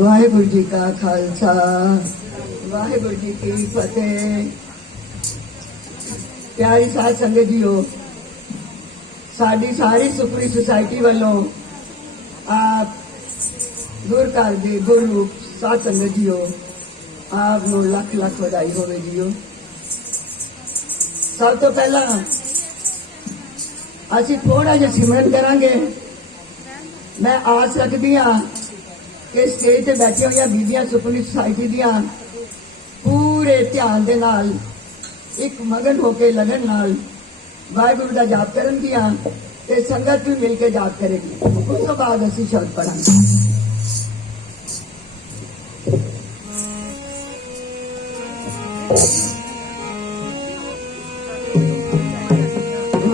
वाहेगुरु जी का खालसा वाहेगुरु जी की फतेह। प्यारी साध संगत जीओ, साडी सारी सुखरी सोसाइटी वालों आप गुरकार दे गुरु साध संगत जीओ आप नो लख लख बधाई होवे जीओ। सब तो पहला असी थोड़ा जिहा सिमरन करांगे। मैं आस रखदी हाँ कि स्टेज ते बैठी हुई बीबियां सुखमनी सोसाइटी दियां पूरे ध्यान दे नाल एक मगन होके लगन नाल वाहिगुरू दा जाप करनगियां ते संगत भी मिल के जाप करेगी। उस तो बाद असी शब्द पढ़ांगे।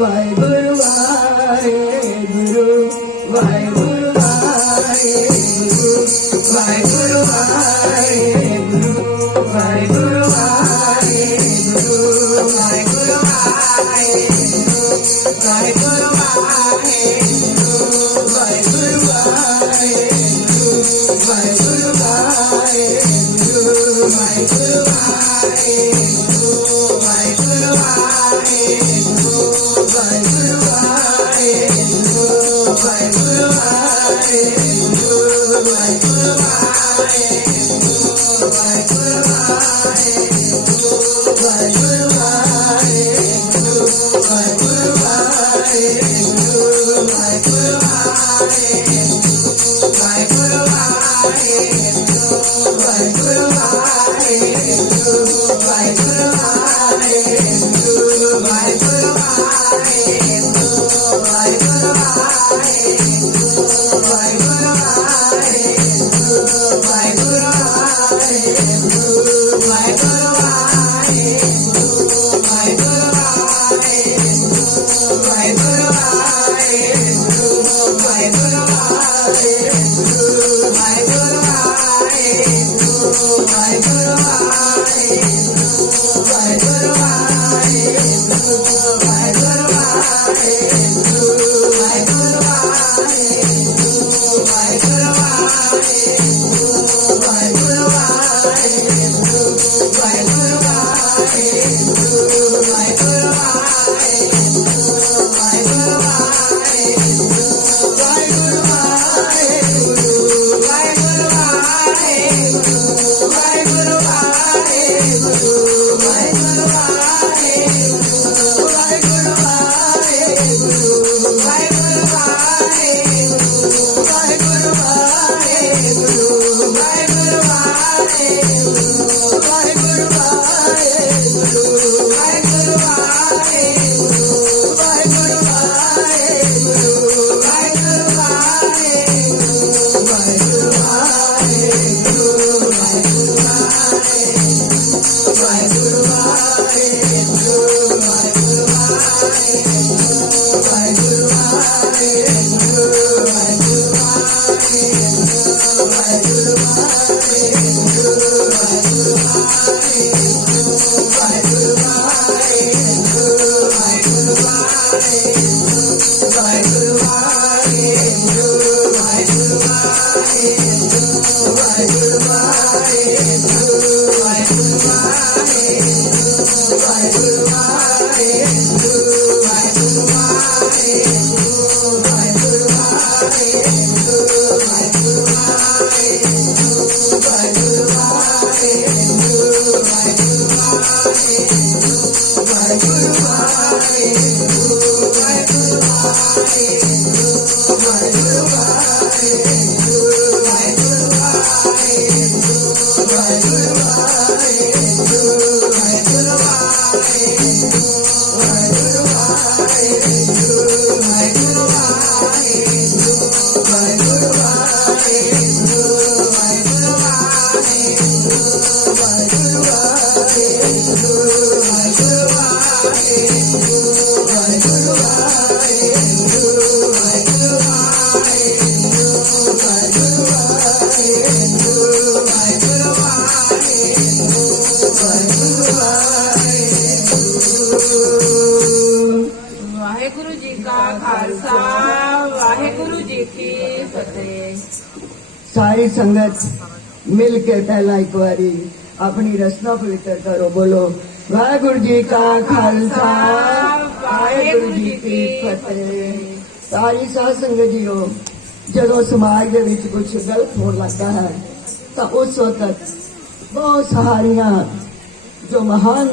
वाहिगुरू वाहिगुरू वाहिगुरू वाहिगुरू वाहिगुरू वाहिगुरू वाहिगुरू वाहिगुरू वाहिगुरू वाहिगुरू वाहिगुरू सारी संगत मिल के पहला एक बारी अपनी रचना पवित्र करो। बोलो वाहिगुरु जी का खालसा वाहिगुरु जी की फतेह। सारी साध संगत जीओ, जदों समाज दे विच कुछ गलत होने लगता है तो उस वक्त बहुत सारिया जो महान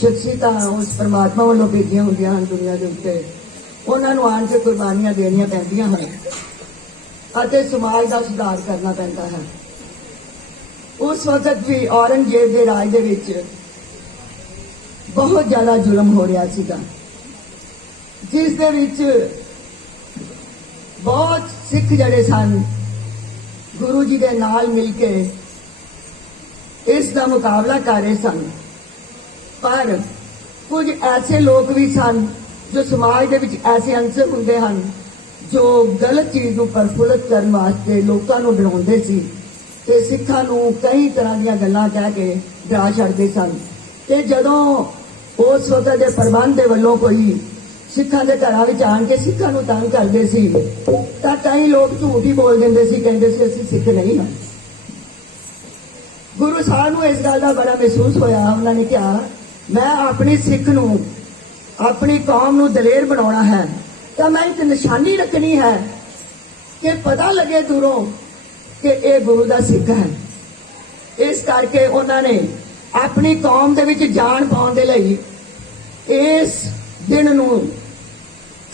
शख्सियतां उस परमात्मा वालों भेजिया होंदियां हन दुनिया के उत्ते, उन्होंने आन के कुर्बानियां देनियां पैंदियां हन अते समाज का सुधार करना पैंदा है। उस वक्त भी औरंगजेब के राज दे विच बहुत ज्यादा जुल्म हो रहा सीगा, जिस दे विच बहुत सिख जड़े सन गुरु जी के नाल मिल के इसका मुकाबला कर रहे सन। पर कुछ ऐसे लोग भी सन जो समाज दे विच ऐसे अंसर हुंदे हन जो गलत चीज नूं प्रफुल्लित करने वास्ते लोकां नूं डराउंदे सी ते सिखां नूं कई तरह दीयां गल्लां कह के डरा छड्डदे सन। ते जदों उस वक्त दे प्रबंध दे वल्लों कोई सिखां दे घरां विच आण के सिखां नूं तंग करदे सी तां कई लोग झूठ ही बोल दिंदे सी, कहंदे सी असीं सिख नहीं हां। गुरु साहब नूं इस गल दा बड़ा महसूस होया। उन्होंने कहा मैं अपनी सिख नूं अपनी कौम नूं दलेर बनाउणा है तो मैं एक निशानी रखनी है कि पता लगे दूरों कि यह गुरु का सिख है। इस करके उन्होंने अपनी कौम दे विच जान पाउण दे लई इस दिन नूं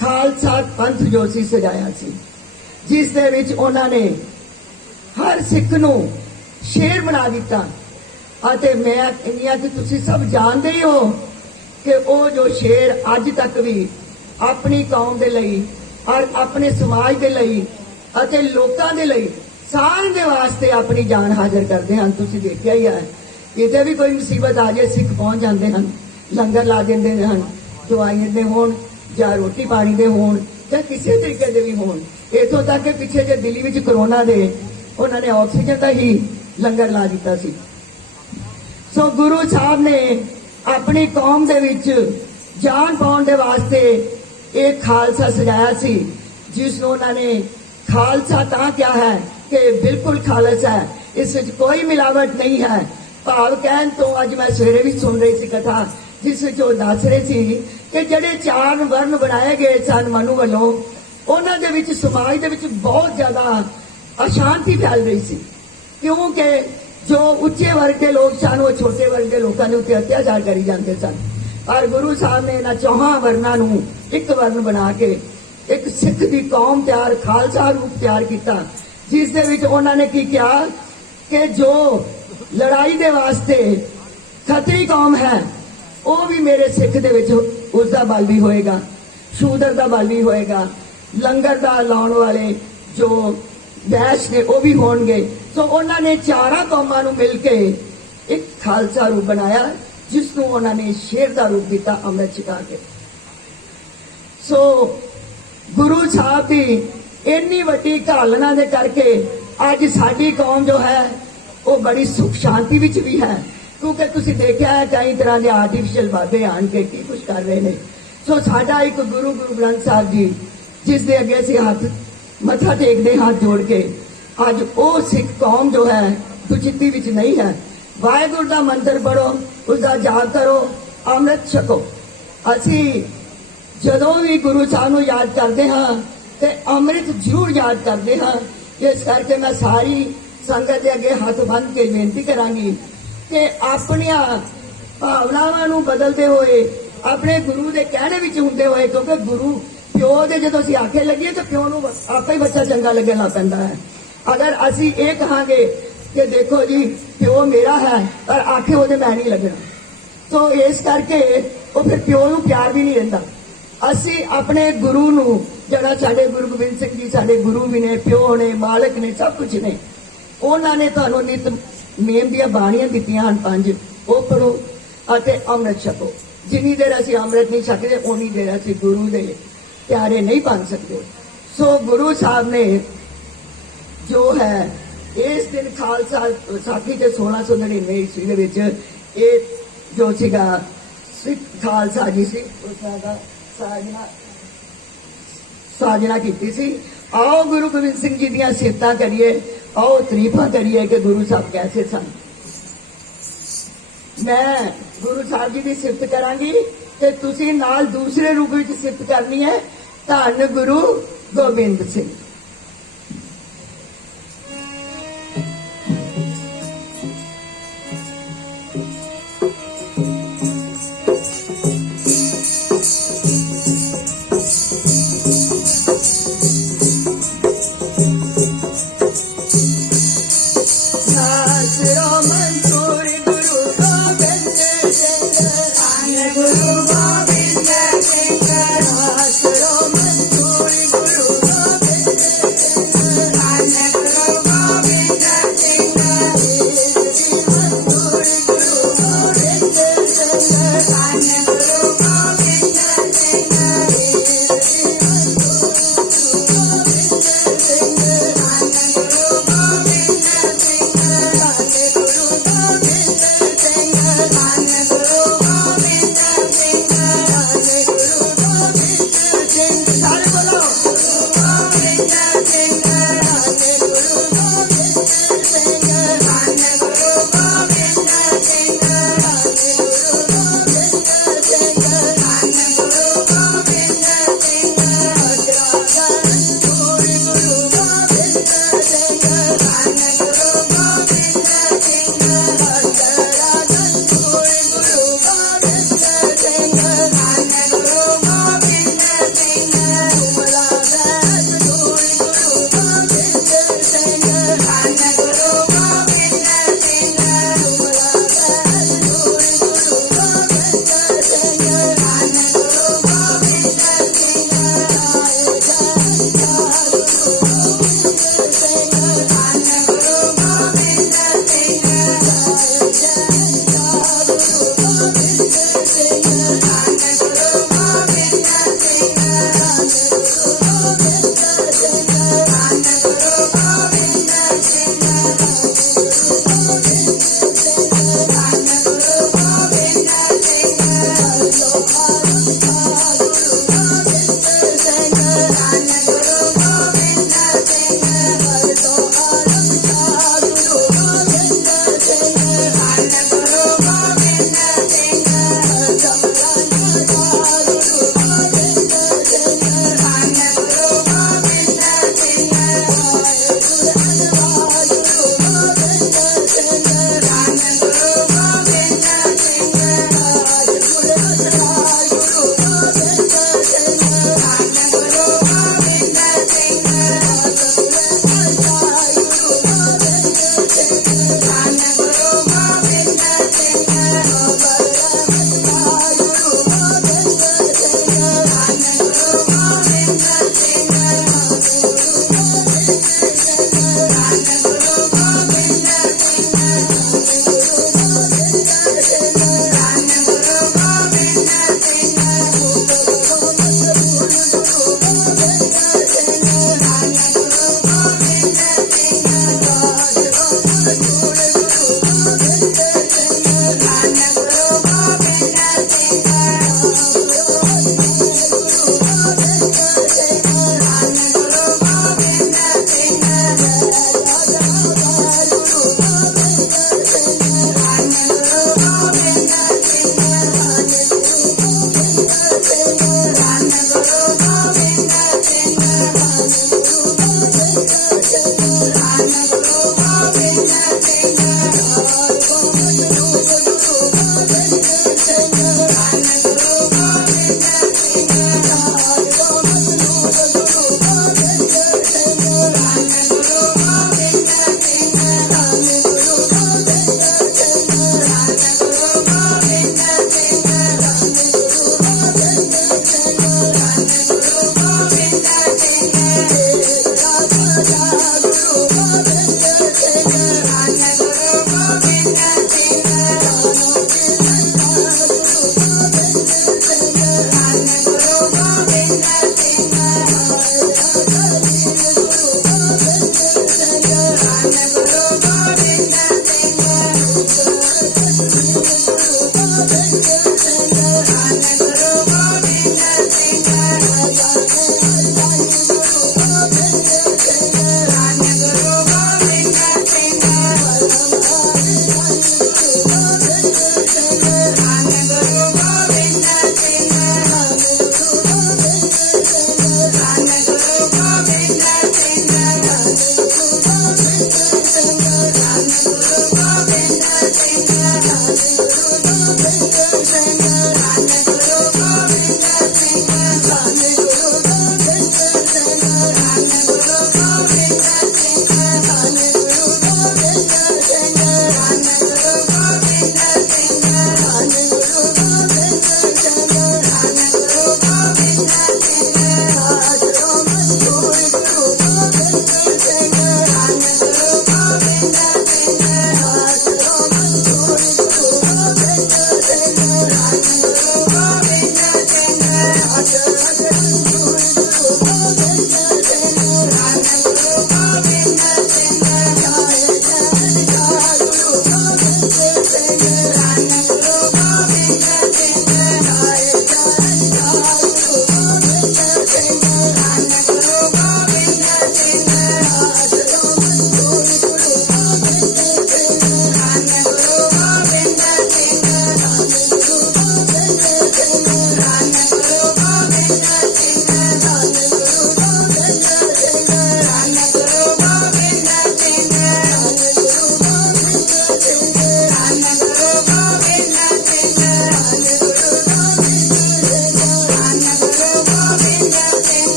खालसा पंथ जो सी सजाया सी, जिस दे विच उन्होंने हर सिख नूं शेर बना दिता। अते मैं कहनी कि तुसीं सब जानते ही हो कि वह जो शेर अज तक भी अपनी कौम दे लई और अपने समाज दे लई अते लोकां दे लई सारिਆਂ दे वास्ते अपनी जान हाजिर करते हैं। तुसीं देखिया ही है, किते भी कोई मुसीबत आ जाए सिख पहुंच जाते हैं, लंगर ला देंदे हैं, दवाइयां दे होण जां रोटी पानी दे होण जां किसी तरीके दे भी होण। इत्थों तक कि पिछे जे दिल्ली विच कोरोना दे उन्होंने ऑक्सीजन का ही लंगर ला दिता सी। सो गुरु साहब ने अपनी कौम दे विच जान पाउण दे वास्ते एक खालसा सजाया सी, जिसनूं उन्होंने खालसा तां क्या है कि बिल्कुल खालस है, इस विच कोई मिलावट नहीं है। भाव कहण तो अज मैं सवेरे भी सुन रही सी कथा, जिस विच वो दस रहे सी कि जिहड़े 4 वर्ण बनाए गए सन मनु वालों, उन्हां दे विच समाज दे विच बहुत ज्यादा अशांति फैल रही सी, क्योंकि जो उच्चे वर्ग के लोग सन वो छोटे वर्ग के लोगों के उत्ते अत्याचार करी जाते सन। पर गुरु साहब ने इन्हां 4 वर्णां नूं एक वर्ण बना के एक सिख दी कौम तैयार, खालसा रूप तैयार किया, जिस दे विच उन्हां ने की किया कि जो लड़ाई दे वास्ते खतरी कौम है वो भी मेरे सिख दे विच उसका बल भी होएगा, शूदर का बल भी होएगा, लंगर का लाउण वाले जो बैश ने वो भी होणगे। सो उन्होंने 4 कौमां नूं मिल के एक खालसा रूप बनाया, जिसनूं उन्होंने शेर का रूप दिता अमृत छका के। सो गुरु साहब की इन्नी वड्डी घालना दे करके अज साडी कौम जो है वो बड़ी सुख शांति विच भी है, क्योंकि तुसीं देखिया है कई तरह के आर्टिफिशियल वादे आण के की कुछ कर रहे हैं। सो साडा एक गुरु ग्रंथ साहब जी जिस दे अगे असीं हथ मथा टेकदे हाथ जोड़ के, अज वो सिख कौम जो है दुचित्ती विच नहीं है। वाहिगुरू दा मंत्र पढ़ो, उसका जाप करो, अमृत छको। असी जदों भी गुरु साहब नूं याद करते हाँ ते अमृत जरूर याद करते हाँ। इस करके मैं सारी संगत दे अगे हथ बंद के बेनती करांगी कि अपनिया भावनावां नूं बदलते हुए अपने गुरु दे कहने विच हुंदे होए, क्योंकि गुरु प्यो दे जदों असीं आखे लगिए तो प्यो नूं आपे ही बच्चा चंगा लगे लग पैंदा है। अगर असीं ये कहांगे कि देखो जी प्यो मेरा है पर आखे वो मैं नहीं लगना, तो इस करके वो फिर प्यो नूं प्यार भी नहीं रहिंदा। असीं अपने गुरु नूं जिहड़ा साडे गुरु गोबिंद सिंह जी साडे गुरु भी ने, प्यो ने, मालक ने, सब कुछ ने, उन्हां ने तुहानूं नित नेम दीयां बाणीआं दित्तियां हन 5, वो पढ़ो अते अमृत छको। जिन्नी देर असीं अमृत नहीं छकदे उन्नी देर असीं गुरु दे प्यारे नहीं बन सकते। सो गुरु साहब ने जो है इस दिन खालसा साखी के 1699 ईस्वी दे विच ये जो सीगा सिख खालसा जी सी उसका साजना की सी। आओ गुरु गोबिंद सिंह जी दियां सिफतां करिए, आओ तरीफा करिए कि गुरु साहब कैसे सन। मैं गुरु साहब जी की सिफत करांगी ते तुसी नाल दूसरे रूप में सिफत करनी है। धन गुरु गोबिंद सिंह।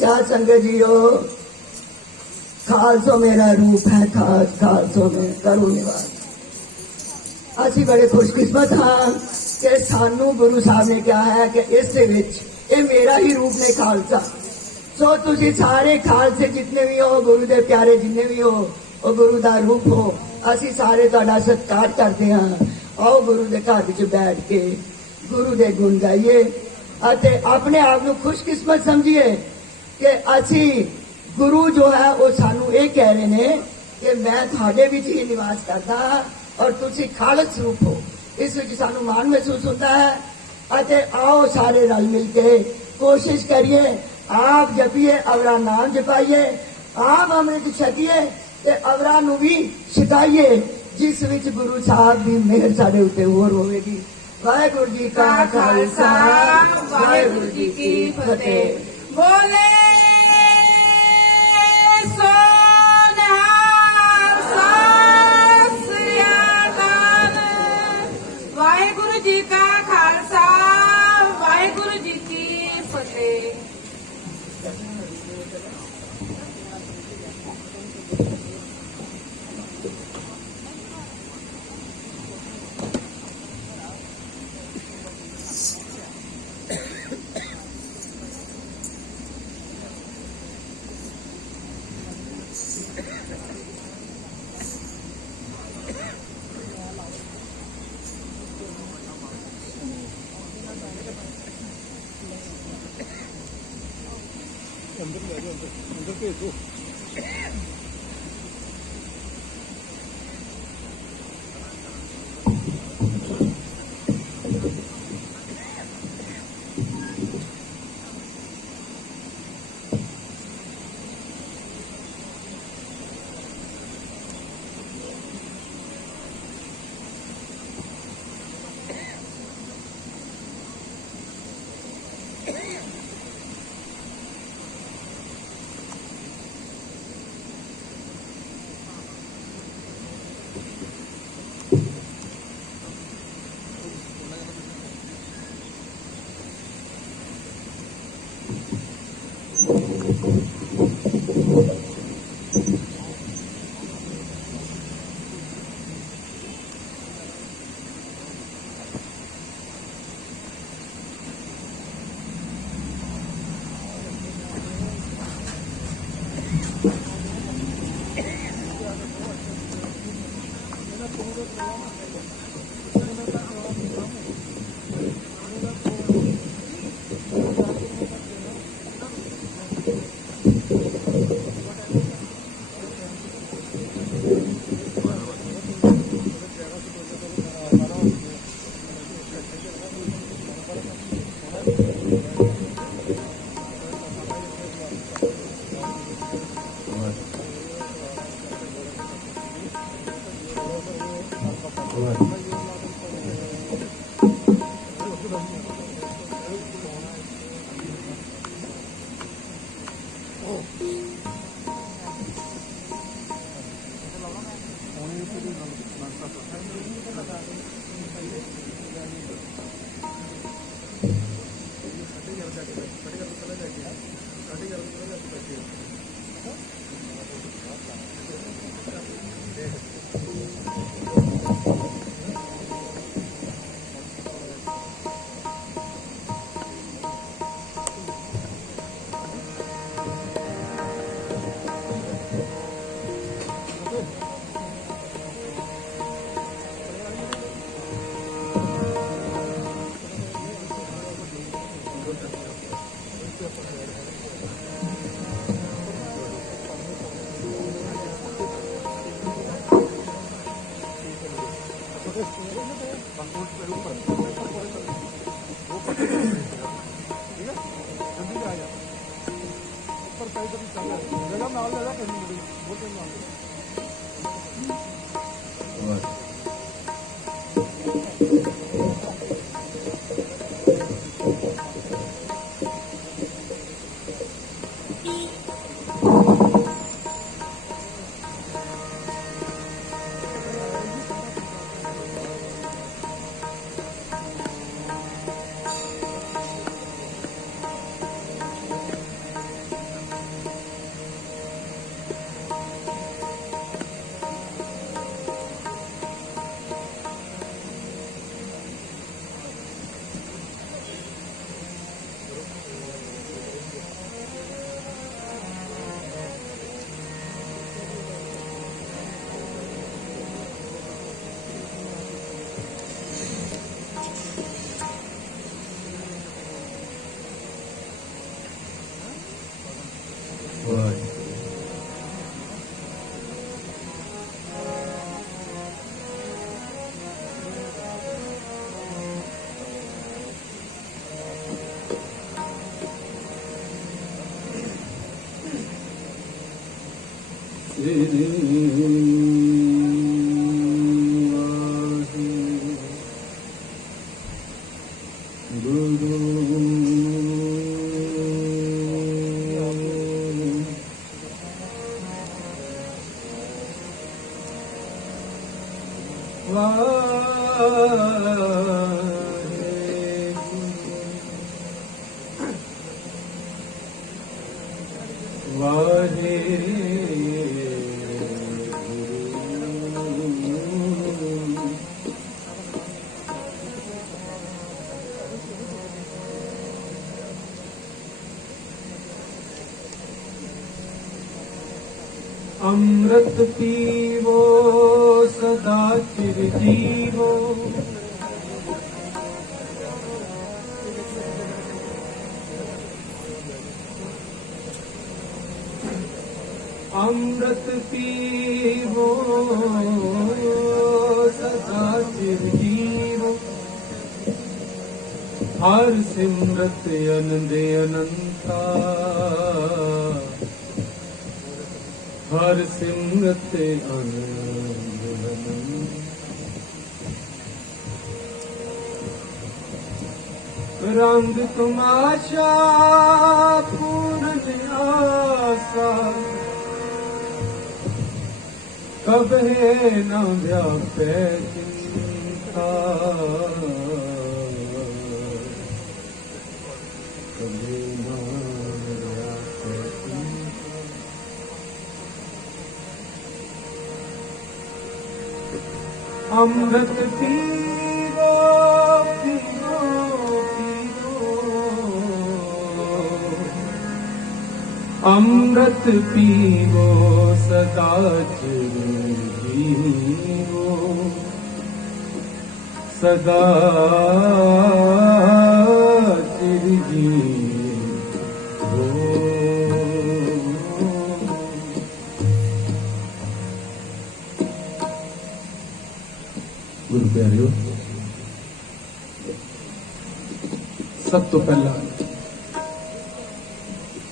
साध संगत जीओ, खालसो मेरा रूप है खास, खालसो में करूँ निवास। ਅਸੀਂ बड़े खुशकिस्मत हाँ कि सानू गुरु साहब ने कहा है कि इस दे विच ये मेरा ही रूप ने खालसा। सो तुसी सारे खालसे जितने भी हो, गुरु दे प्यारे जिन्ने भी हो, वो गुरु दा रूप हो। ਅਸੀਂ सारे तुहाडा सत्कार करते हाँ। आओ गुरु दे घर विच बैठ के गुरु दे गुण गाइए अते अपने आप नू खुशकिस्मत समझिए कि असी गुरु जो है वो सानू ये कह रहे ने कि मैं तुहाडे विच ही निवास करदा और तुसी खालस रूप हो। इस विच सानू मान महसूस होता है। अते आओ सारे रल मिल के कोशिश करिए, आप जपिए, अवरा नाम जपाइए, आप अमृत छकिए ते अवरा नू भी छकाइए, जिस विच गुरु साहब की मेहर साडे उत्ते होर होवेगी। वाहेगुरु जी का खालसा, वाहेगुरु जी की फतेह। बोले वाहेगुरु जी का खालसा, वाहेगुरु जी की फतेह। अंदर भेज दो। ਸ੍ਰੀ ਅੰਮ੍ਰਿਤ ਪੀਵੋ ਸਦਾ ਚਿਰ ਜੀਵੋ ਅੰਮ੍ਰਿਤ ਪੀਵੋ ਸਦਾ ਚਿਰ ਜੀਵੋ ਹਰ ਸਿਮਰਤ ਅਨੰਦ ਅਨੰਤਾ ਹਰ ਸਿਮਰਤ ਆਨੰਦ ਰੰਗ ਤਮਾਸ਼ਾ ਪੂਰਨ ਆਸਾ ਕਬਹਿ ਨਾ ਵਿਆਪੈ ਚਿੰਤਾ ਕਬਹਿ ਨਾ ਵਿਆਪੈ ਅੰਮ੍ਰਿਤ ਪੀਵੋ ਪੀਵੋ ਪੀਵੋ ਅੰਮ੍ਰਿਤ ਪੀਵੋ ਸਦਾ ਚਿਰ ਜੀਵੋ ਸਦਾ ਚਿਰ ਜੀਵੋ ਗੁਰੂ ਪਿਆਰਿਓ ਸਭ ਤੋਂ ਪਹਿਲਾਂ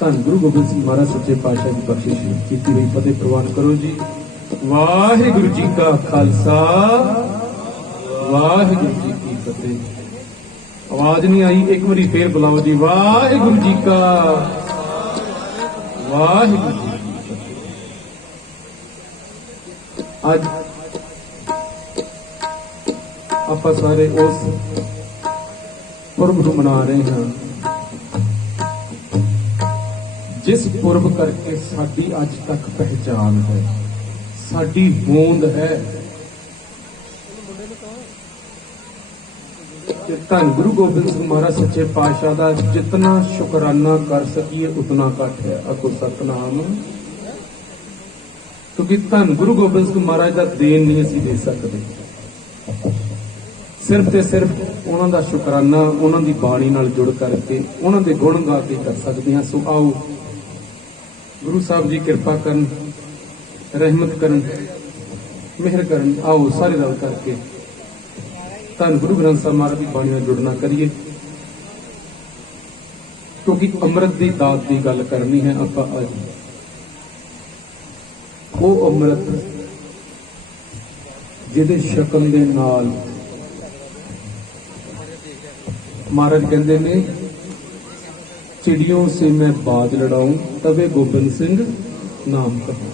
ਧੰਨ ਗੁਰੂ ਗੋਬਿੰਦ ਸਿੰਘ ਮਹਾਰਾਜ ਸੱਚੇ ਪਾਤਸ਼ਾਹ ਦੀ ਬਖਸ਼ਿਸ਼ ਕੀਤੀ ਹੋਈ ਫਤਿਹ ਪ੍ਰਵਾਨ ਕਰੋ ਜੀ। ਵਾਹਿਗੁਰੂ ਜੀ ਕਾ ਖਾਲਸਾ ਵਾਹਿਗੁਰੂ ਜੀ ਕੀ ਫਤਿਹ। ਆਵਾਜ਼ ਨਹੀਂ ਆਈ, ਇੱਕ ਵਾਰੀ ਫੇਰ ਬੁਲਾਓ ਜੀ। ਵਾਹਿਗੁਰੂ ਜੀ ਕਾ ਵਾਹਿਗੁਰੂ ਜੀ ਕੀ ਫਤਿਹ। ਅੱਜ ਆਪਾਂ ਸਾਰੇ ਉਸ ਪੁਰਬ ਨੂੰ ਮਨਾ ਰਹੇ ਹਾਂ ਜਿਸ ਪੁਰਬ ਕਰਕੇ ਸਾਡੀ ਅੱਜ ਤੱਕ ਪਹਿਚਾਨ ਹੈ, ਸਾਡੀ ਹੋਂਦ ਹੈ। ਕਿ ਧੰਨ ਗੁਰੂ ਗੋਬਿੰਦ ਸਿੰਘ ਮਹਾਰਾਜ ਸੱਚੇ ਪਾਤਸ਼ਾਹ ਦਾ ਜਿਤਨਾ ਸ਼ੁਕਰਾਨਾ ਕਰ ਸਕੀਏ ਉਤਨਾ ਘੱਟ ਹੈ। ਆਖੋ ਸਤਨਾਮ। ਕਿਉਂਕਿ ਧੰਨ ਗੁਰੂ ਗੋਬਿੰਦ ਸਿੰਘ ਮਹਾਰਾਜ ਦਾ ਦੇਣ ਨਹੀਂ ਅਸੀਂ ਦੇ ਸਕਦੇ, ਸਿਰਫ ਤੇ ਸਿਰਫ ਉਹਨਾਂ ਦਾ ਸ਼ੁਕਰਾਨਾ ਉਹਨਾਂ ਦੀ ਬਾਣੀ ਨਾਲ ਜੁੜ ਕਰਕੇ ਉਹਨਾਂ ਦੇ ਗੁਣ ਗਾ ਕੇ ਕਰ ਸਕਦੇ ਹਾਂ। ਸੋ ਆਓ ਗੁਰੂ ਸਾਹਿਬ ਜੀ ਕਿਰਪਾ ਕਰਨ, ਰਹਿਮਤ ਕਰਨ, ਮਿਹਰ ਕਰਨ। ਆਓ ਸਾਰੇ ਰਲ ਕਰਕੇ ਧੰਨ ਗੁਰੂ ਗ੍ਰੰਥ ਸਾਹਿਬ ਮਹਾਰਾਜ ਦੀ ਬਾਣੀ ਨਾਲ ਜੁੜਨਾ ਕਰੀਏ, ਕਿਉਂਕਿ ਅੰਮ੍ਰਿਤ ਦੀ ਦਾਤ ਦੀ ਗੱਲ ਕਰਨੀ ਹੈ ਆਪਾਂ ਅੱਜ। ਉਹ ਅੰਮ੍ਰਿਤ ਜਿਹਦੇ ਸ਼ਕਲ ਦੇ ਨਾਲ महाराज कहते ने चिड़ियों से मैं बाज लड़ाऊं तबे गोबिंद सिंह नाम कहूं।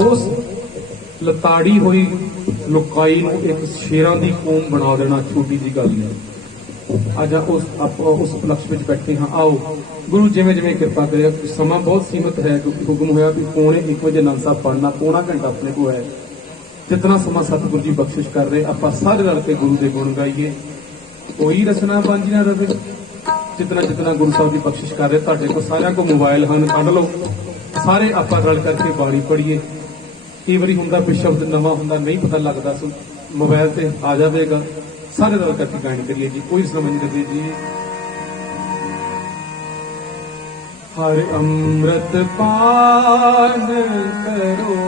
उस लताड़ी हुई लुकाई नूं एक शेरां दी कौम बना देना छोटी जी गल नहीं। अज उस उपलक्ष्य में बैठे हाँ। आओ गुरु जिवें जिवें कृपा करे। समा बहुत सीमित है, हुक्म होया भी 1:45 बजे आनंद साहब पढ़ना, पौना घंटा अपने को है। जितना समा सतगुरु जी बख्शिश कर रहे, आप सारे रल के गुरु के गुण गाइए। कोई रचना बांझी ना रहे। जितना जितना गुरु साहब की बख्शिश कर रहे, तुहाडे को सारिਆਂ को मोबाइल हैं, कढ़ लो, सारे आप रल करके बाणी पढ़िए। कई बारी हुंदा कोई शब्द नवा हुंदा नहीं पता लगता, सो मोबाइल से आ जाएगा। सारे रल करके गाणी करिए जी, कोई समझ नहीं लगे जी। हर अमृत पान करो,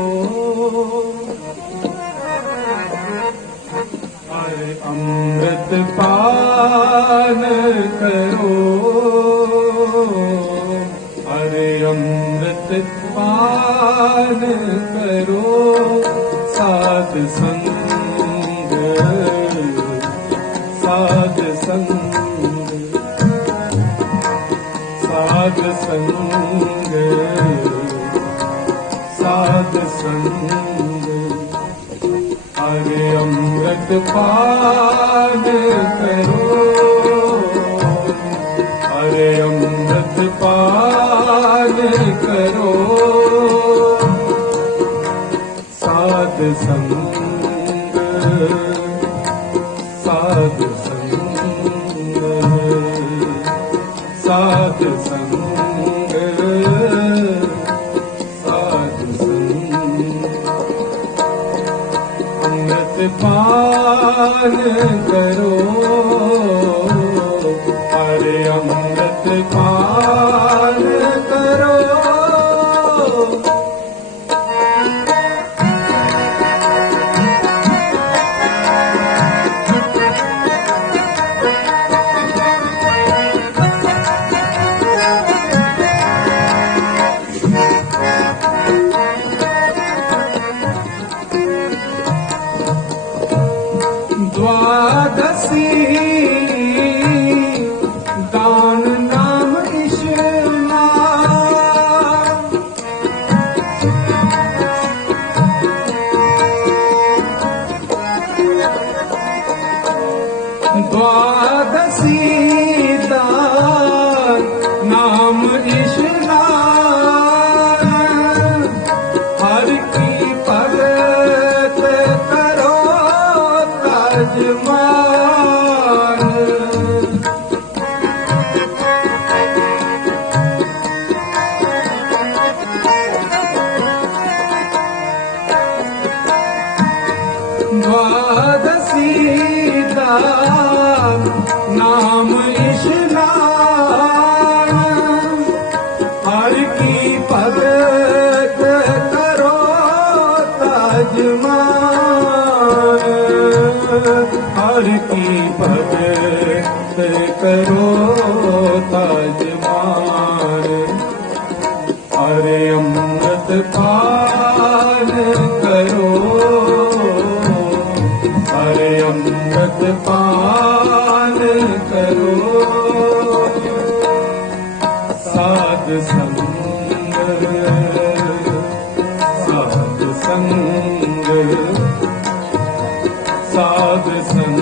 हर अमृत पान करो, हर अमृत पान करो साध संग, साध संग, साध संग, साध संग। अरे अमृत पान करो, अरे अमृत पान करो साध संग, साध संग, साध संग, साध संग। अमृत पान करो, अरे अमृत पान करो। द्वादशी दान नाम ईश्वनाम, द्वादशी दान नाम ईश्वनाम। हर की भगत करो ताजमान, द्वादशी दान नाम ईश्वनाम। हर की भगत करो ताजमान, हर की भगत करो ताजमान। अरे अमृत पान करो, अरे अमृत पान करो साध संग, साध संग, साध संग,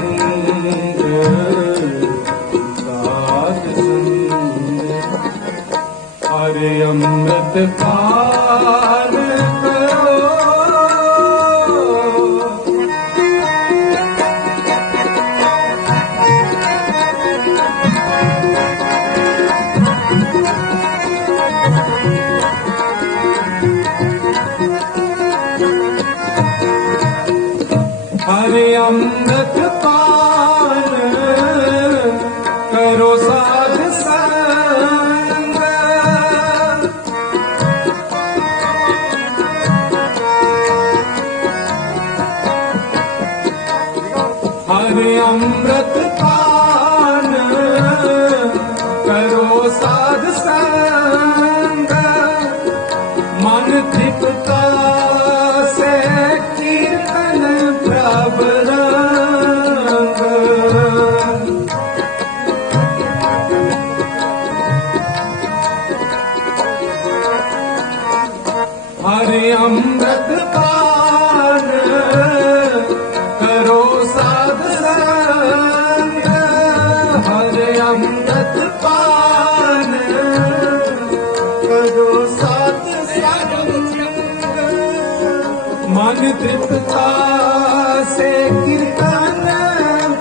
साध संग। अरे अमृत पान करो। हरे अमृत पान करो साध संग, हरे अमृत पान करो साध संग। मन तृप्ता से कीर्तन प्रभ रंग, हरे अमृत पान करो साध संग, हरे अमृत पान करो साध संग। मन तृप्ता से कीर्तन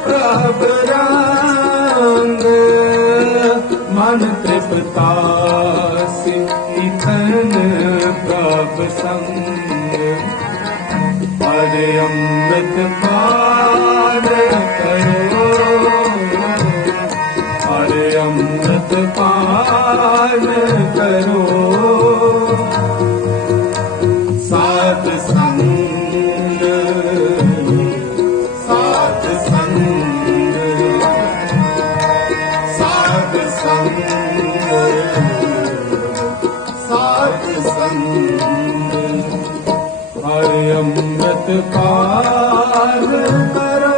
प्रभ रंग, मन तृप्ता से कीर्तन प्रभ संग। अरे अमृत पान करो, अरे अमृत पान करो साध संग, साध संग, साध संग, साध संग। संग हर अमृत पान करो।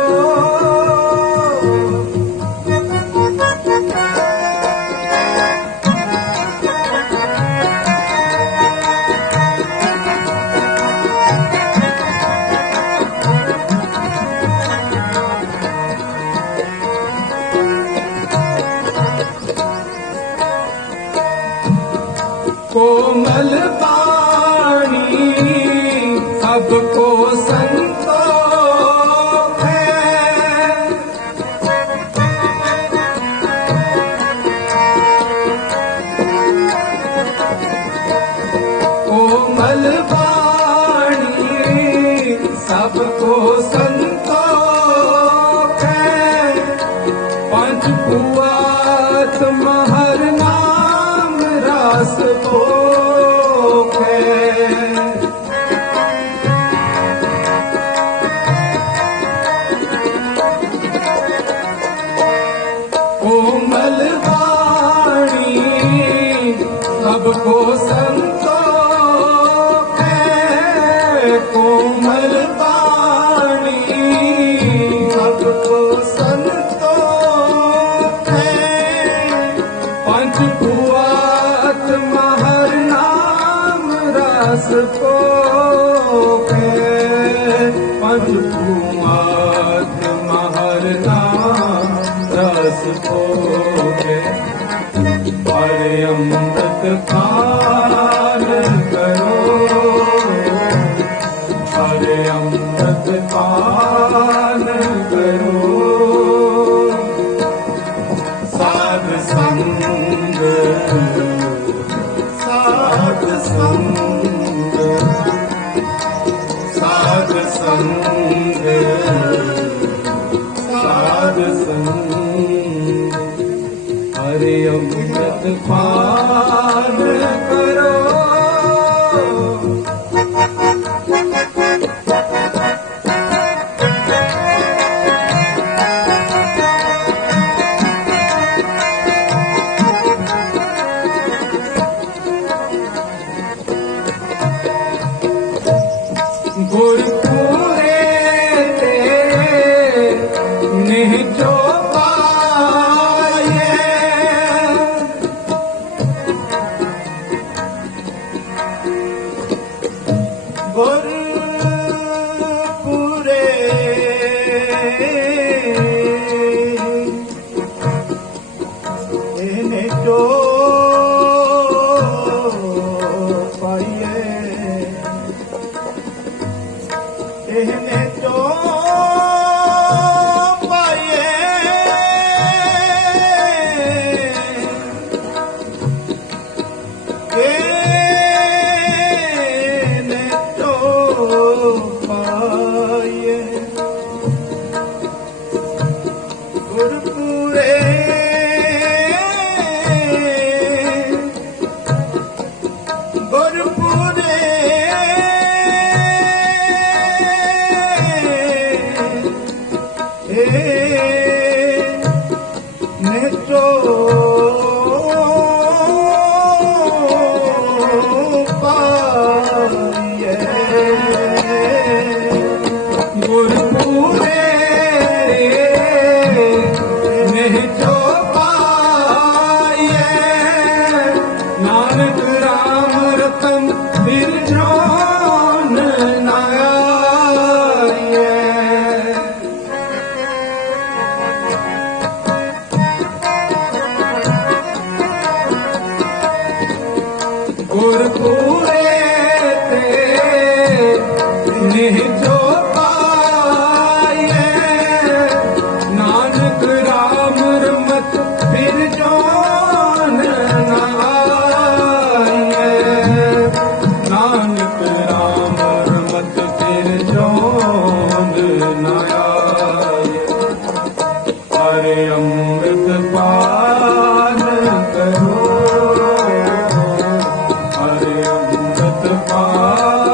कोमल पानी सबको संतोष है, कोमल पानी सबको संतोष है, पंचकुआत महर नाम रस को कोमल वाणी सबको संतोष है, कोमल वाणी सबको संतोष है, पंचकुआत महर नाम रस को पंचकुआत महर नाम रस को हरे अमृत पान करो, हरे अमृत पान करो। साध संग साध संग साध संग साध संग हरे अमृत पान करो। गुरपुरे ते निजो पाए, गुरपुरे निजो पाए, इन्हें तो पाए, इन्हें तो पाए, गुरपुरे गुरपुरे नेचो पाए, गुरपुरे नेचो पाए, नानक राम रतन दिल जोन नाया। गुरपुरे ते निजो पाए, नानक राम रमत फिर जोन आए, नानक राम रमत फिर जोन आए। हरे अमृत पान करो, हरे अमृत पान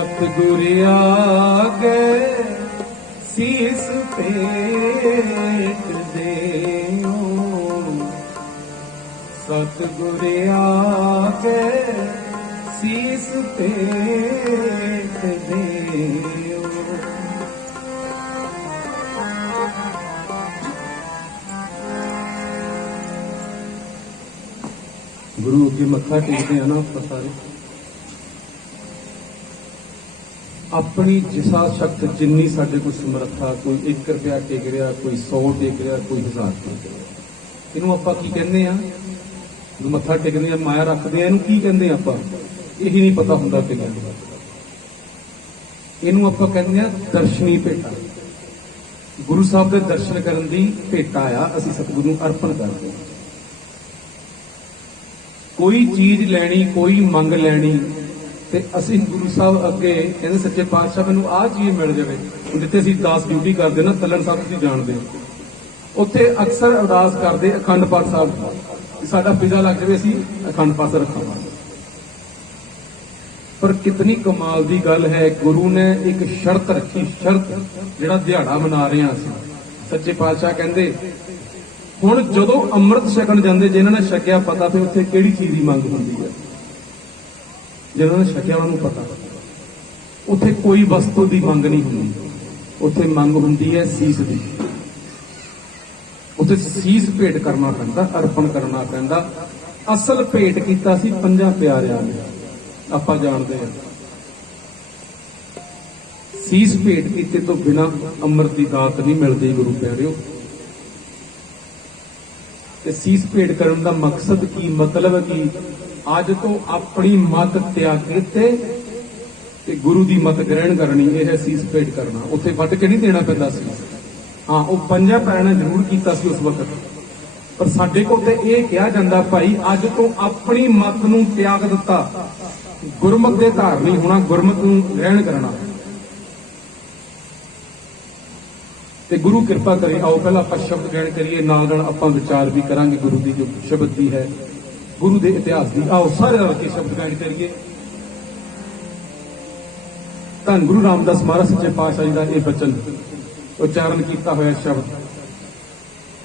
सतगुर आगे शीस पेट देओ, सतगुर आगे शीस पेट देओ। गुरु अगे मत्था टेकते हैं ना ਆਪਾਂ ਸਾਰੇ, अपनी जिसा शक्त जिन्नी साडे कोल समर्था, कोई 1 रुपया टेक रहा, कोई 100 टेक रहा, कोई 1000 टेक रहा, इनू आपां की कहने आ? जो मत्था टेकने माया रखते हैं इनू की कहते हैं आपां? यही नहीं पता हुंदा कईयां नूं। इनू आपां कहते हैं दर्शनी भेटा। गुरु साहब के दर्शन करन दी भेटा आ असीं सतगुरु नूं अर्पण करदे हां। कोई चीज लैनी, कोई मंग लैनी ते असीं गुरु साहब अगे कहंदे सच्चे पातशाह मैनूं आह चीज मिल जावे। जिथे असीं दास ड्यूटी करदे ना तलन साहब तुसीं जाणदे हो, उत्थे अक्सर अरदास करदे अखंड पाठ साहब साडा पिज़ा लग जावे असीं अखंड पाठ रखावांगे। पर कितनी कमाल दी गल है, गुरु ने एक शर्त रखी। शर्त जिहड़ा दिहाड़ा मना रहे हां असीं, सच्चे पातशाह कहंदे हुण जदों अंम੍ਰਿਤ छकण जांदे जिन्हां ने छकिया पता फिर उत्थे किहड़ी चीज दी मंग हुंदी है। जिन्हां ने छकिया उन्हां नूं पता उत्थे कोई वस्तु दी मंग नहीं हुंदी, उत्थे मंग हुंदी है सीस दी। उत्थे सीस भेंट करना पैंदा, अर्पण करना पैंदा। असल भेंट कीता सी 5 प्यारिਆਂ ने, आपां जाणदे हां। सीस भेंट कीते तो बिना अंम੍ਰਿਤ दी दात नहीं मिलदी गुरु प्यारिओ। ते सीस भेंट करन दा मकसद की, मतलब की अज तो अपनी मत त्याग के गुरु की मत ग्रहण करनी, यह सीस भेंट करना। उत्थे वट के नहीं देना पैंदा सी। हाँ वो 5 पैरां ने जरूर कीता सी उस वक्त, पर साडे कोल ते इह कहा जांदा भाई अज तो अपनी मत नूं त्याग दिता, गुरमत दे धारनी होना, गुरमत नूं ग्रहण करना। ते गुरु किरपा करे। आओ पहला आपां शब्द ग्रहण करिए, नाल नाल आपां विचार भी करांगे गुरु की जो शब्द दी है, गुरु के इतिहास की। आओ सारे रल के शब्द ग्रहण करिए। धन गुरु रामदास महाराज सच्चे पातशाह जी का यह बचन उच्चारण किया होया शब्द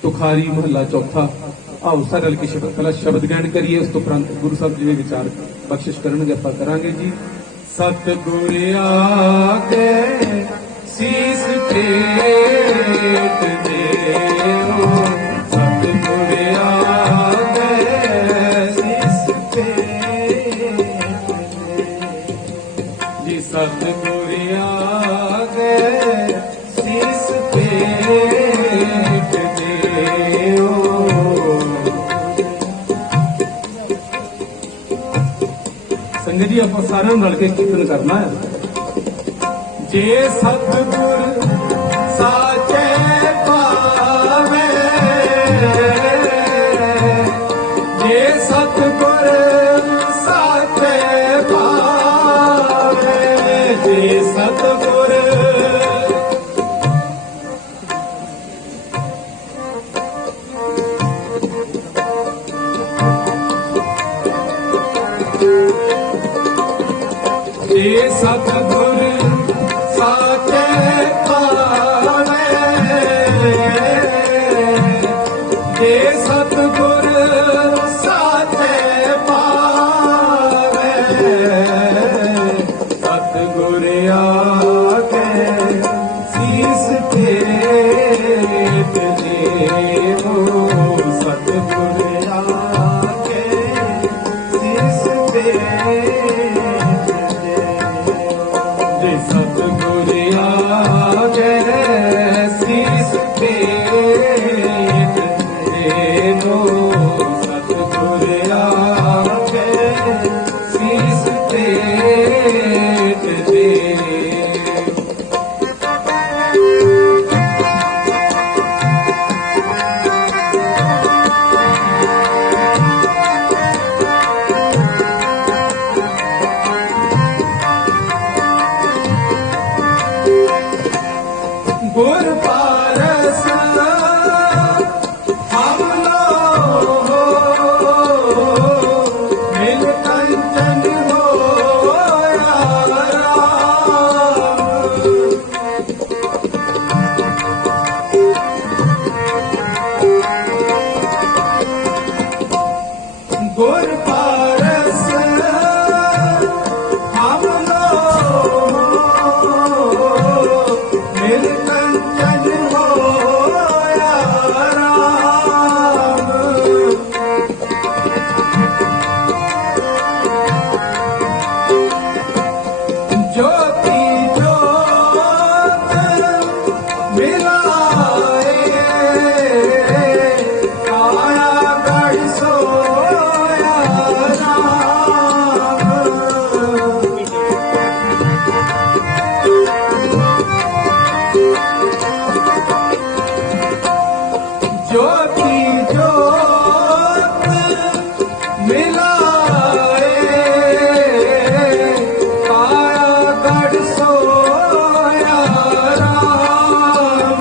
तुखारी महला चौथा। आओ सारे रल के शब्द पहला शब्द ग्रहण करिए, उस तो उपरंत गुरु साहब जिवें विचार बख्शिश करनगे आपां करांगे जी। सतगुर आगे सीस भेंट देओ, सतगुर आगे सीस भेंट जी, सतगुर आगे सीस भेंट देओ। संगत जी आप सारे मिल के कीर्तन करना है। जे सतगुर साचे पावे, जे सतगुर साचे पावे, जे सतगुर जे सतगुर साचे पावे, जे सतगुर साचे पावे, सतगुर आके सीस भेंट देओ, सतगुर आके सीस भेंट देओ। सतगुर आगे सीस भेंट देओ, सतगुर आगे सीस भेंट देओ। गुर पारस हम लोग गुर पारस हम लोग मिल कंचन होया राम। ज्योति ज्योत मिलाए काया गढ़ सोया राम। ज्योति ज्योत मिलाए काया गढ़ सोया राम।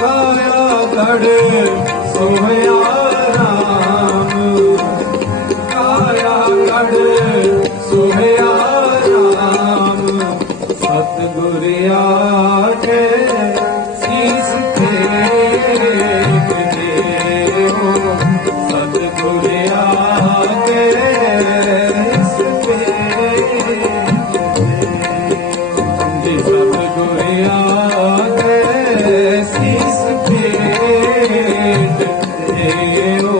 काया गढ़ सोया राम। काया गढ़ सोया राम। सतगुर आके शीस फेंक देओ। सतगुर आके शीस फेंक देओ। सतगुर आके शीस फेंक देओ।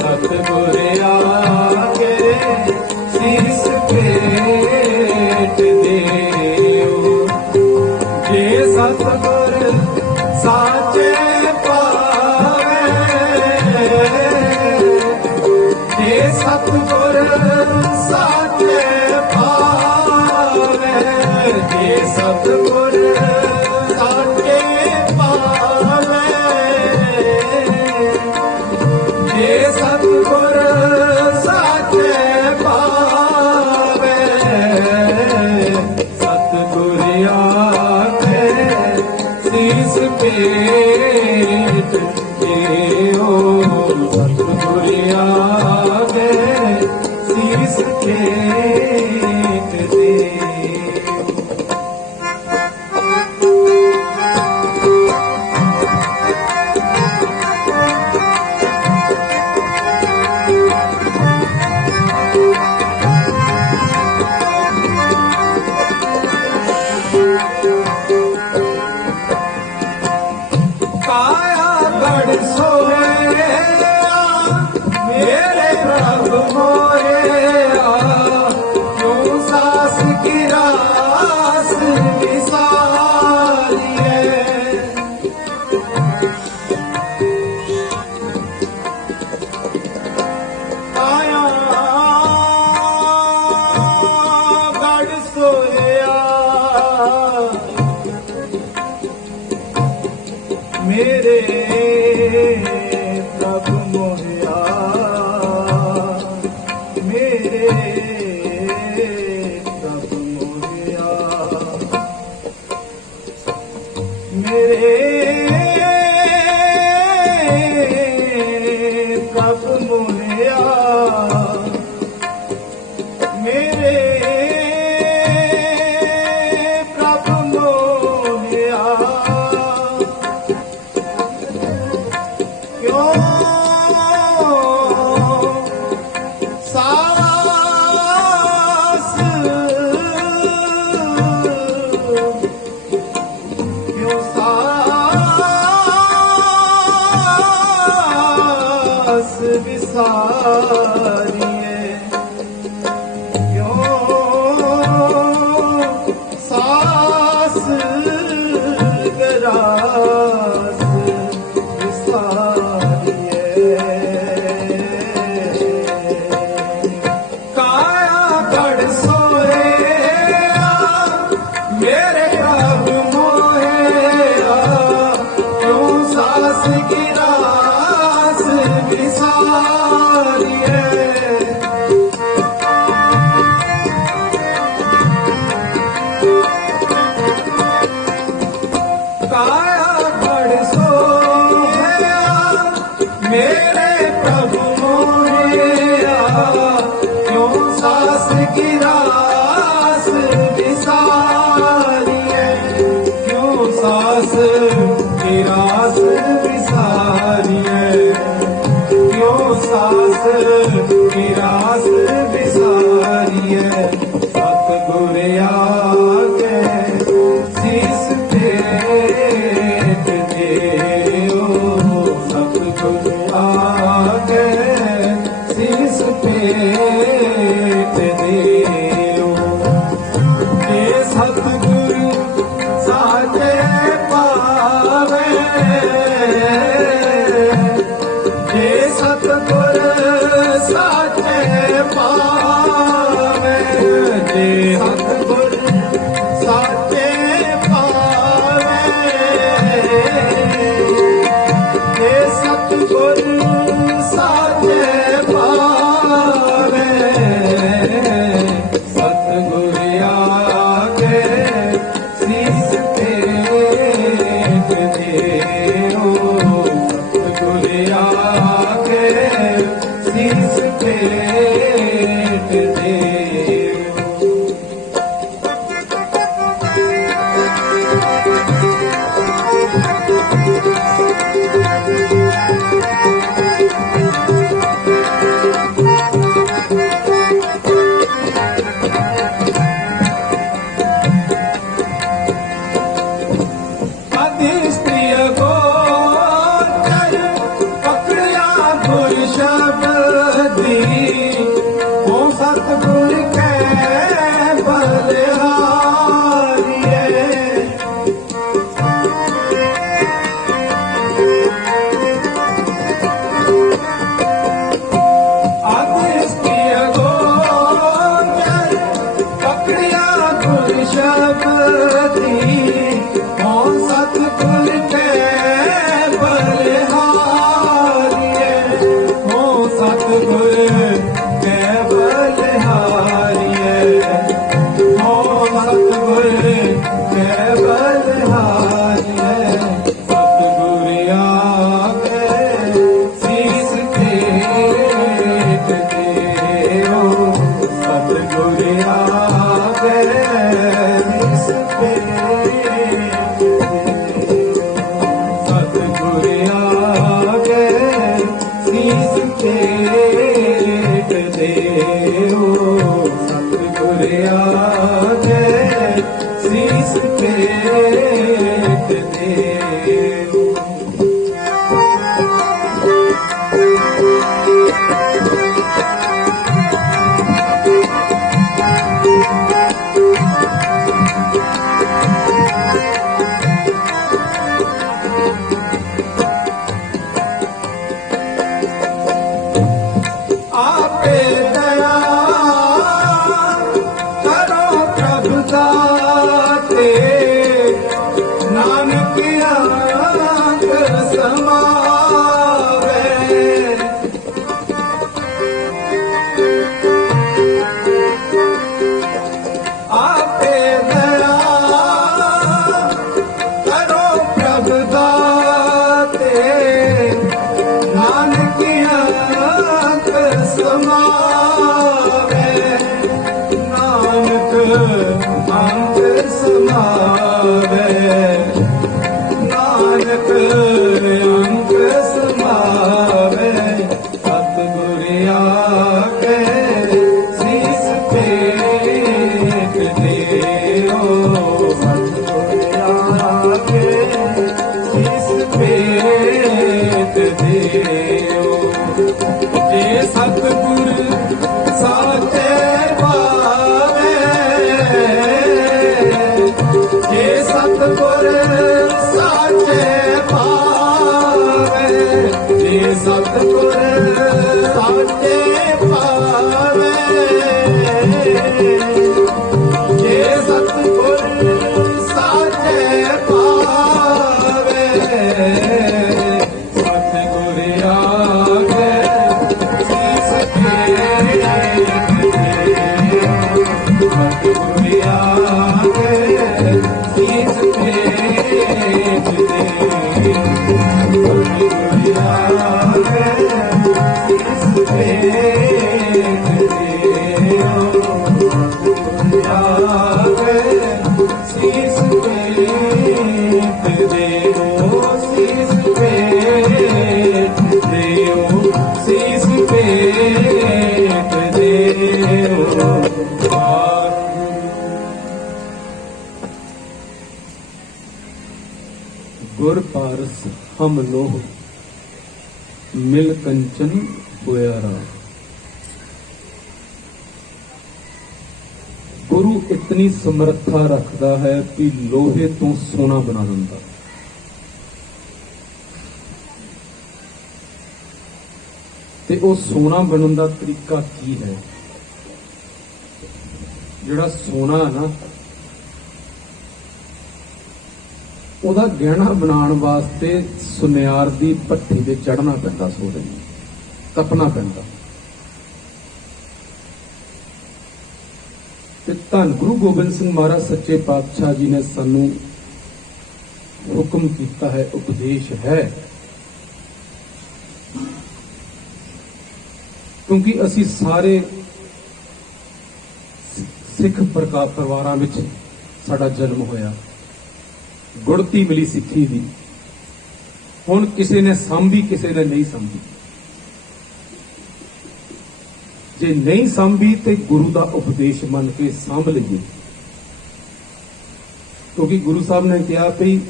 सतगुर आके शीस फेंक देओ। जे सतगुर साचे पावे। जे सतगुर साचे पावे। जे सतगुर साचे पावे। जे सतगुर साचे पावे। सतगुर आके शीस पेट देओ। सतगुर आके शीस पेट देओ। काया गढ़ सोया मेरे प्रभु मोया। क्यों सास की रास विसारिए। काया गढ़ सोया मेरे प्रभु मोया। मेरे प्रभु मोया। मेरे प्रभु मोया। मेरे प्रभु मोया। क्यों सास क्यों सास विसारिए। क्यों सास गरास काया गढ़ सोया मेरे प्रभु मोया। क्यों सास की रास विसारिए। काया गढ़ सोया मेरे प्रभु मोया। क्यों सास की रास विसारिए। क्यों सास की रास विसारिए। क्यों सास की रास बिसारिए सतगुर आके शीस पेट देओ सतगुर आके शीस पेट देओ ये सतगुरु साचे पावे ये सतगुर साचे पावे ये सतगुर साचे पावे ये सतगुर साचे पावे सतगुर आके शीस पेट देओ सतगुर आके शीस पेट देओ अधिष्ठिय गोचर पकड़िया गुर शब्दी ओ सतगुर के बलिहारिए अधिष्ठिय गोचर पकड़िया गुर शब्दी ओ सतगुर के बलिहारिए ओ सतगुर के बलिहारिए ओ सतगुर के बलिहारिए सतगुर आके शीस पेट देओ सतगुर आके शीस पेट सतगुर आके शीस पेट देओ सतगुर आके शीस पेट देओ आपे दया करो प्रभु दाते नानक आंख समावे आपे दया करो प्रभु दाते नानक आंख समावे नानक आंख समावे नानक आंख समावे सतगुर आके शीस पेट देओ सतगुर आके शीस पेट देओ ये सतगुर साचे पावे ये सतगुर साचे पावे ये सतगुर साचे पावे ये सतगुर साचे पावे सतगुर आके शीस पेट देओ सतगुर आके शीस पेट देओ सतगुर आके शीस पेट देओ सतगुर आके शीस पेट देओ शीस पेट देओ शीस पेट गुर पारस हम लोह मिल कंचन होया राम। गुरु इतनी समर्था रखता है कि लोहे तो सोना बना दिंदा। ते वो सोना बनने का तरीका की है? जिहड़ा सोना है ना, ਉਹਦਾ ਗਹਿਣਾ ਬਣਾਉਣ ਵਾਸਤੇ ਸੁਨਿਆਰ ਦੀ ਭੱਠੀ ਤੇ ਚੜ੍ਹਨਾ ਪੈਂਦਾ, ਸੋਨੇ ਨੂੰ ਤਪਣਾ ਪੈਂਦਾ। ਤੇ ਧੰਨ ਗੁਰੂ ਗੋਬਿੰਦ ਸਿੰਘ ਮਹਾਰਾਜ ਸੱਚੇ ਪਾਤਸ਼ਾਹ ਜੀ ਨੇ ਸਾਨੂੰ ਹੁਕਮ ਕੀਤਾ ਹੈ, ਉਪਦੇਸ਼ ਹੈ, ਕਿਉਂਕਿ ਅਸੀਂ ਸਾਰੇ ਸਿੱਖ ਪਰਿਵਾਰਾਂ ਵਿੱਚ ਸਾਡਾ ਜਨਮ ਹੋਇਆ, ਗੁੜਤੀ ਮਿਲੀ ਸਿੱਖੀ ਦੀ। ਹੁਣ ਕਿਸੇ ਨੇ ਸਾਂਭੀ, ਕਿਸੇ ਨੇ ਨਹੀਂ ਸਾਂਭੀ। ਜੇ ਨਹੀਂ ਸਾਂਭੀ ਤੇ ਗੁਰੂ ਦਾ ਉਪਦੇਸ਼ ਮੰਨ ਕੇ ਸਾਂਭ ਲਈਏ, ਕਿਉਂਕਿ ਗੁਰੂ ਸਾਹਿਬ ਨੇ ਕਿਹਾ ਵੀ